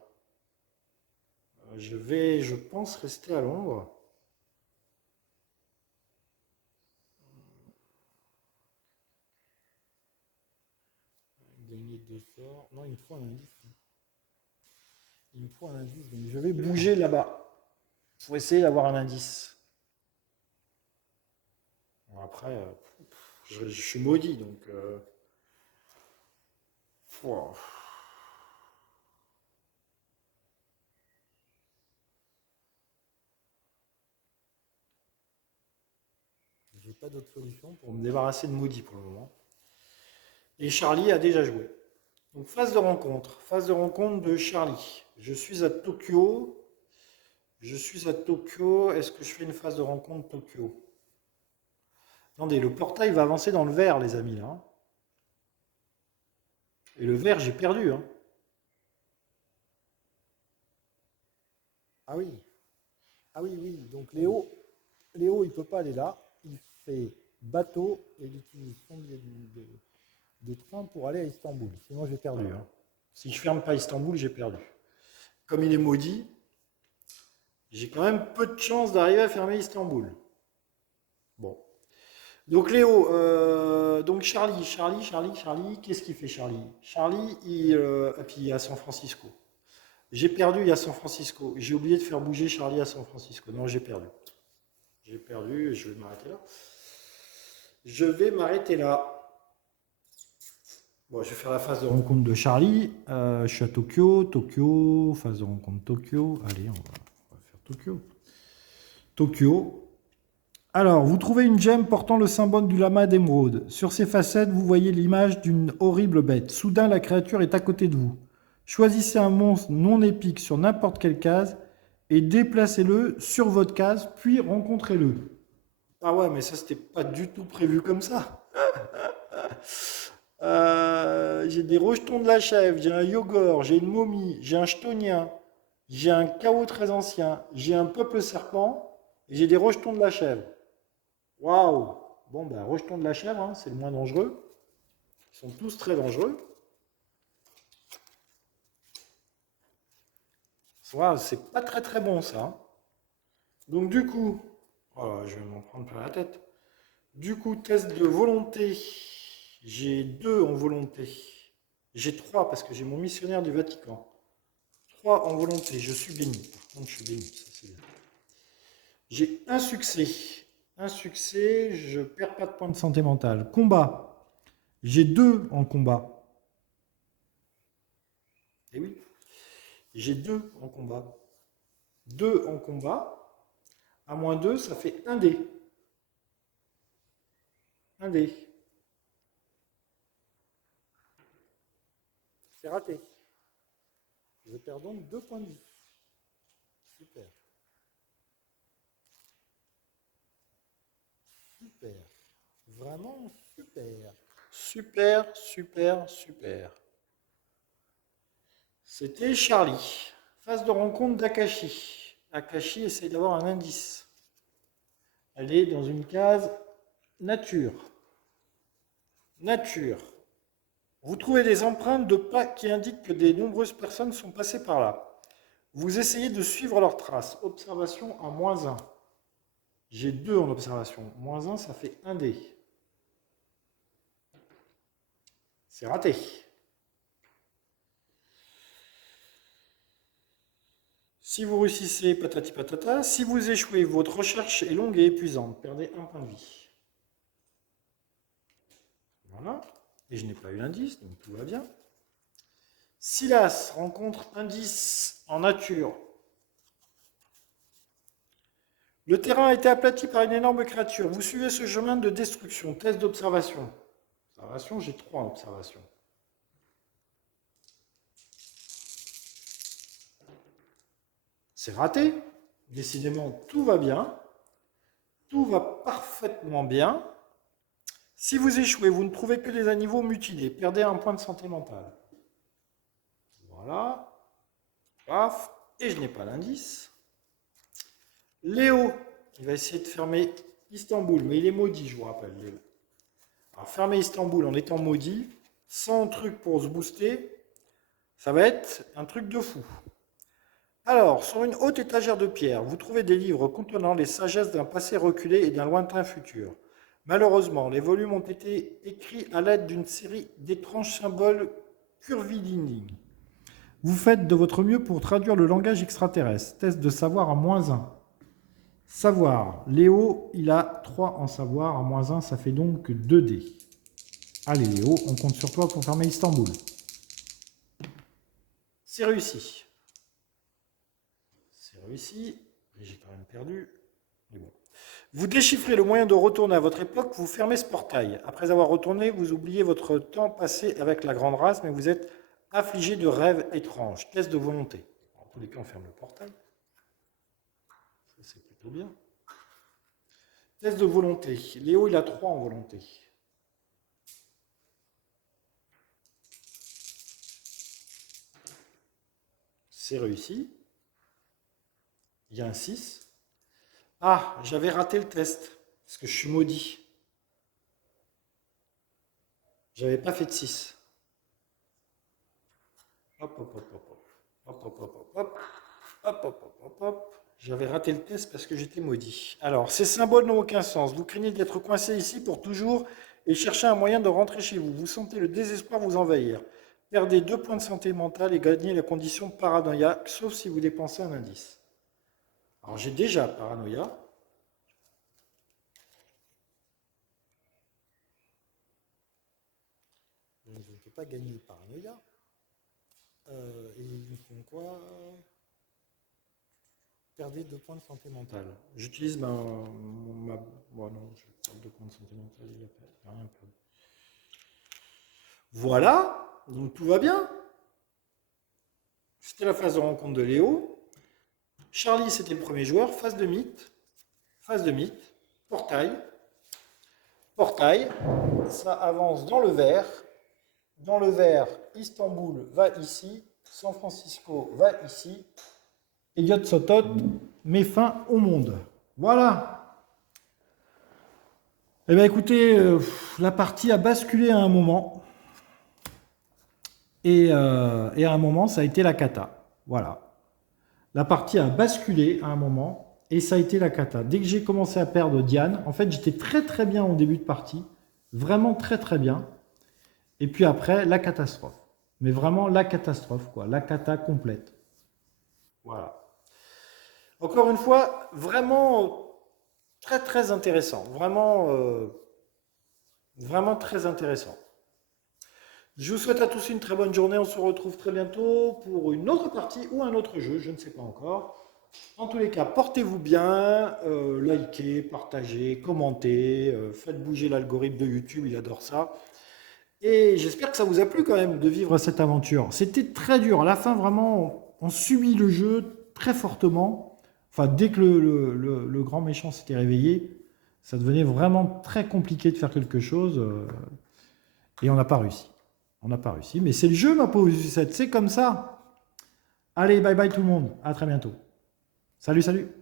Je vais, je pense, rester à Londres. Gagner 2 sorts. Non, il me faut un indice. Il me faut un indice, donc je vais bouger là-bas. Pour essayer d'avoir un indice. Bon, après, je suis maudit, donc... Wow. J'ai pas d'autre solution pour me débarrasser de maudit pour le moment. Et Charlie a déjà joué. Donc phase de rencontre. Phase de rencontre de Charlie. Je suis à Tokyo. Je suis à Tokyo. Est-ce que je fais une phase de rencontre Tokyo? Attendez, le portail va avancer dans le vert, les amis, là. Et le vert, j'ai perdu, hein. Ah oui. Ah oui, oui. Donc Léo, il peut pas aller là. Il fait bateau et il utilise son billet de train pour aller à Istanbul. Sinon, j'ai perdu, hein. Si je ferme pas Istanbul, j'ai perdu. Comme il est maudit, j'ai quand même peu de chance d'arriver à fermer Istanbul. Bon. Donc Léo, donc Charlie, qu'est-ce qu'il fait Charlie? Charlie, et puis il est à San Francisco. J'ai perdu, il y a San Francisco. J'ai oublié de faire bouger Charlie à San Francisco. Non, j'ai perdu. J'ai perdu, je vais m'arrêter là. Je vais m'arrêter là. Bon, je vais faire la phase de rencontre de Charlie. Je suis à Tokyo, phase de rencontre Tokyo. Allez, on va faire Tokyo. Tokyo. Alors, vous trouvez une gemme portant le symbole du lama d'émeraude. Sur ses facettes, vous voyez l'image d'une horrible bête. Soudain, la créature est à côté de vous. Choisissez un monstre non épique sur n'importe quelle case et déplacez-le sur votre case, puis rencontrez-le. Ah ouais, mais ça, c'était pas du tout prévu comme ça. J'ai des rejetons de la chèvre, j'ai un Yogor, j'ai une momie, j'ai un chtonien, j'ai un chaos très ancien, j'ai un peuple serpent et j'ai des rejetons de la chèvre. Waouh! Bon, ben, rejetons de la chèvre, hein, c'est le moins dangereux. Ils sont tous très dangereux. Waouh, c'est pas très très bon ça, hein. Donc du coup, voilà, je vais m'en prendre plein la tête. Du coup, test de volonté. J'ai 2 en volonté. J'ai 3 parce que j'ai mon missionnaire du Vatican. 3 en volonté, je suis béni. Par contre, je suis béni, ça c'est bien. J'ai un succès. Un succès, je perds pas de points de santé mentale. Combat. J'ai 2 en combat. Eh oui. J'ai 2 en combat. 2 en combat. À moins 2, ça fait 1 dé. 1 dé. C'est raté. Je perds donc 2 points de vie. Super. Super. Vraiment super. Super, super, super. C'était Charlie. Phase de rencontre d'Akashi. Akashi essaye d'avoir un indice. Elle est dans une case nature. Nature. Vous trouvez des empreintes de pas qui indiquent que de nombreuses personnes sont passées par là. Vous essayez de suivre leurs traces. Observation à -1. J'ai 2 en observation. -1, ça fait 1 dé. C'est raté. Si vous réussissez, patati patata. Si vous échouez, votre recherche est longue et épuisante. Perdez 1 point de vie. Voilà. Et je n'ai pas eu l'indice, donc tout va bien. Silas rencontre indice en nature. Le terrain a été aplati par une énorme créature. Vous suivez ce chemin de destruction. Test d'observation. observations, j'ai 3 observations. C'est raté. Décidément, tout va bien. Tout va parfaitement bien. Si vous échouez, vous ne trouvez que des animaux mutilés. Perdez un point de santé mentale. Voilà. Paf. Et je n'ai pas l'indice. Léo, il va essayer de fermer Istanbul, mais il est maudit, je vous rappelle, Léo. Alors, fermer Istanbul en étant maudit, sans truc pour se booster, ça va être un truc de fou. Alors, sur une haute étagère de pierre, vous trouvez des livres contenant les sagesses d'un passé reculé et d'un lointain futur. Malheureusement, les volumes ont été écrits à l'aide d'une série d'étranges symboles curvilignes. Vous faites de votre mieux pour traduire le langage extraterrestre. Test de savoir à -1. Savoir. Léo, il a 3 en savoir. À -1, ça fait donc 2D. Allez Léo, on compte sur toi pour fermer Istanbul. C'est réussi. C'est réussi. J'ai quand même perdu. Mais bon. Vous déchiffrez le moyen de retourner à votre époque, vous fermez ce portail. Après avoir retourné, vous oubliez votre temps passé avec la grande race, mais vous êtes affligé de rêves étranges. Test de volonté. En tous les cas, on ferme le portail. Ça, c'est plutôt bien. Test de volonté. Léo, il a 3 en volonté. C'est réussi. Il y a un 6. Ah, j'avais raté le test, parce que je suis maudit. J'avais pas fait de 6. Hop, hop, hop, hop, hop. Hop, hop, hop, hop, hop. Hop, hop, hop, hop, hop. J'avais raté le test parce que j'étais maudit. Alors, ces symboles n'ont aucun sens. Vous craignez d'être coincé ici pour toujours et cherchez un moyen de rentrer chez vous. Vous sentez le désespoir vous envahir. Perdez 2 points de santé mentale et gagnez la condition paranoïaque, sauf si vous dépensez un indice. Alors, j'ai déjà paranoïa. Donc, je ne peux pas gagner paranoïa. Et ils me font quoi? Perdez 2 points de santé mentale. J'utilise bon, non, je perds 2 points de santé mentale, il n'y a rien perdu. Voilà, donc tout va bien. C'était la phase de rencontre de Léo. Charlie, c'était le premier joueur. Phase de mythe. Portail. Ça avance dans le vert. Dans le vert, Istanbul va ici. San Francisco va ici. Et Yotsotot met fin au monde. Voilà. Eh bien écoutez, la partie a basculé à un moment. Et à un moment, ça a été la cata. Voilà. La partie a basculé à un moment et ça a été la cata. Dès que j'ai commencé à perdre Diane, en fait, j'étais très très bien au début de partie. Vraiment très très bien. Et puis après, la catastrophe. Mais vraiment la catastrophe, quoi. La cata complète. Voilà. Encore une fois, vraiment très très intéressant. Vraiment très intéressant. Je vous souhaite à tous une très bonne journée. On se retrouve très bientôt pour une autre partie ou un autre jeu. Je ne sais pas encore. En tous les cas, portez-vous bien. Likez, partagez, commentez. Faites bouger l'algorithme de YouTube. Il adore ça. Et j'espère que ça vous a plu quand même de vivre cette aventure. C'était très dur. À la fin, vraiment, on subit le jeu très fortement. Enfin, dès que le grand méchant s'était réveillé, ça devenait vraiment très compliqué de faire quelque chose. Et on n'a pas réussi. On n'a pas réussi. Mais c'est le jeu, ma pauvre Sucette. C'est comme ça. Allez, bye bye tout le monde. À très bientôt. Salut, salut.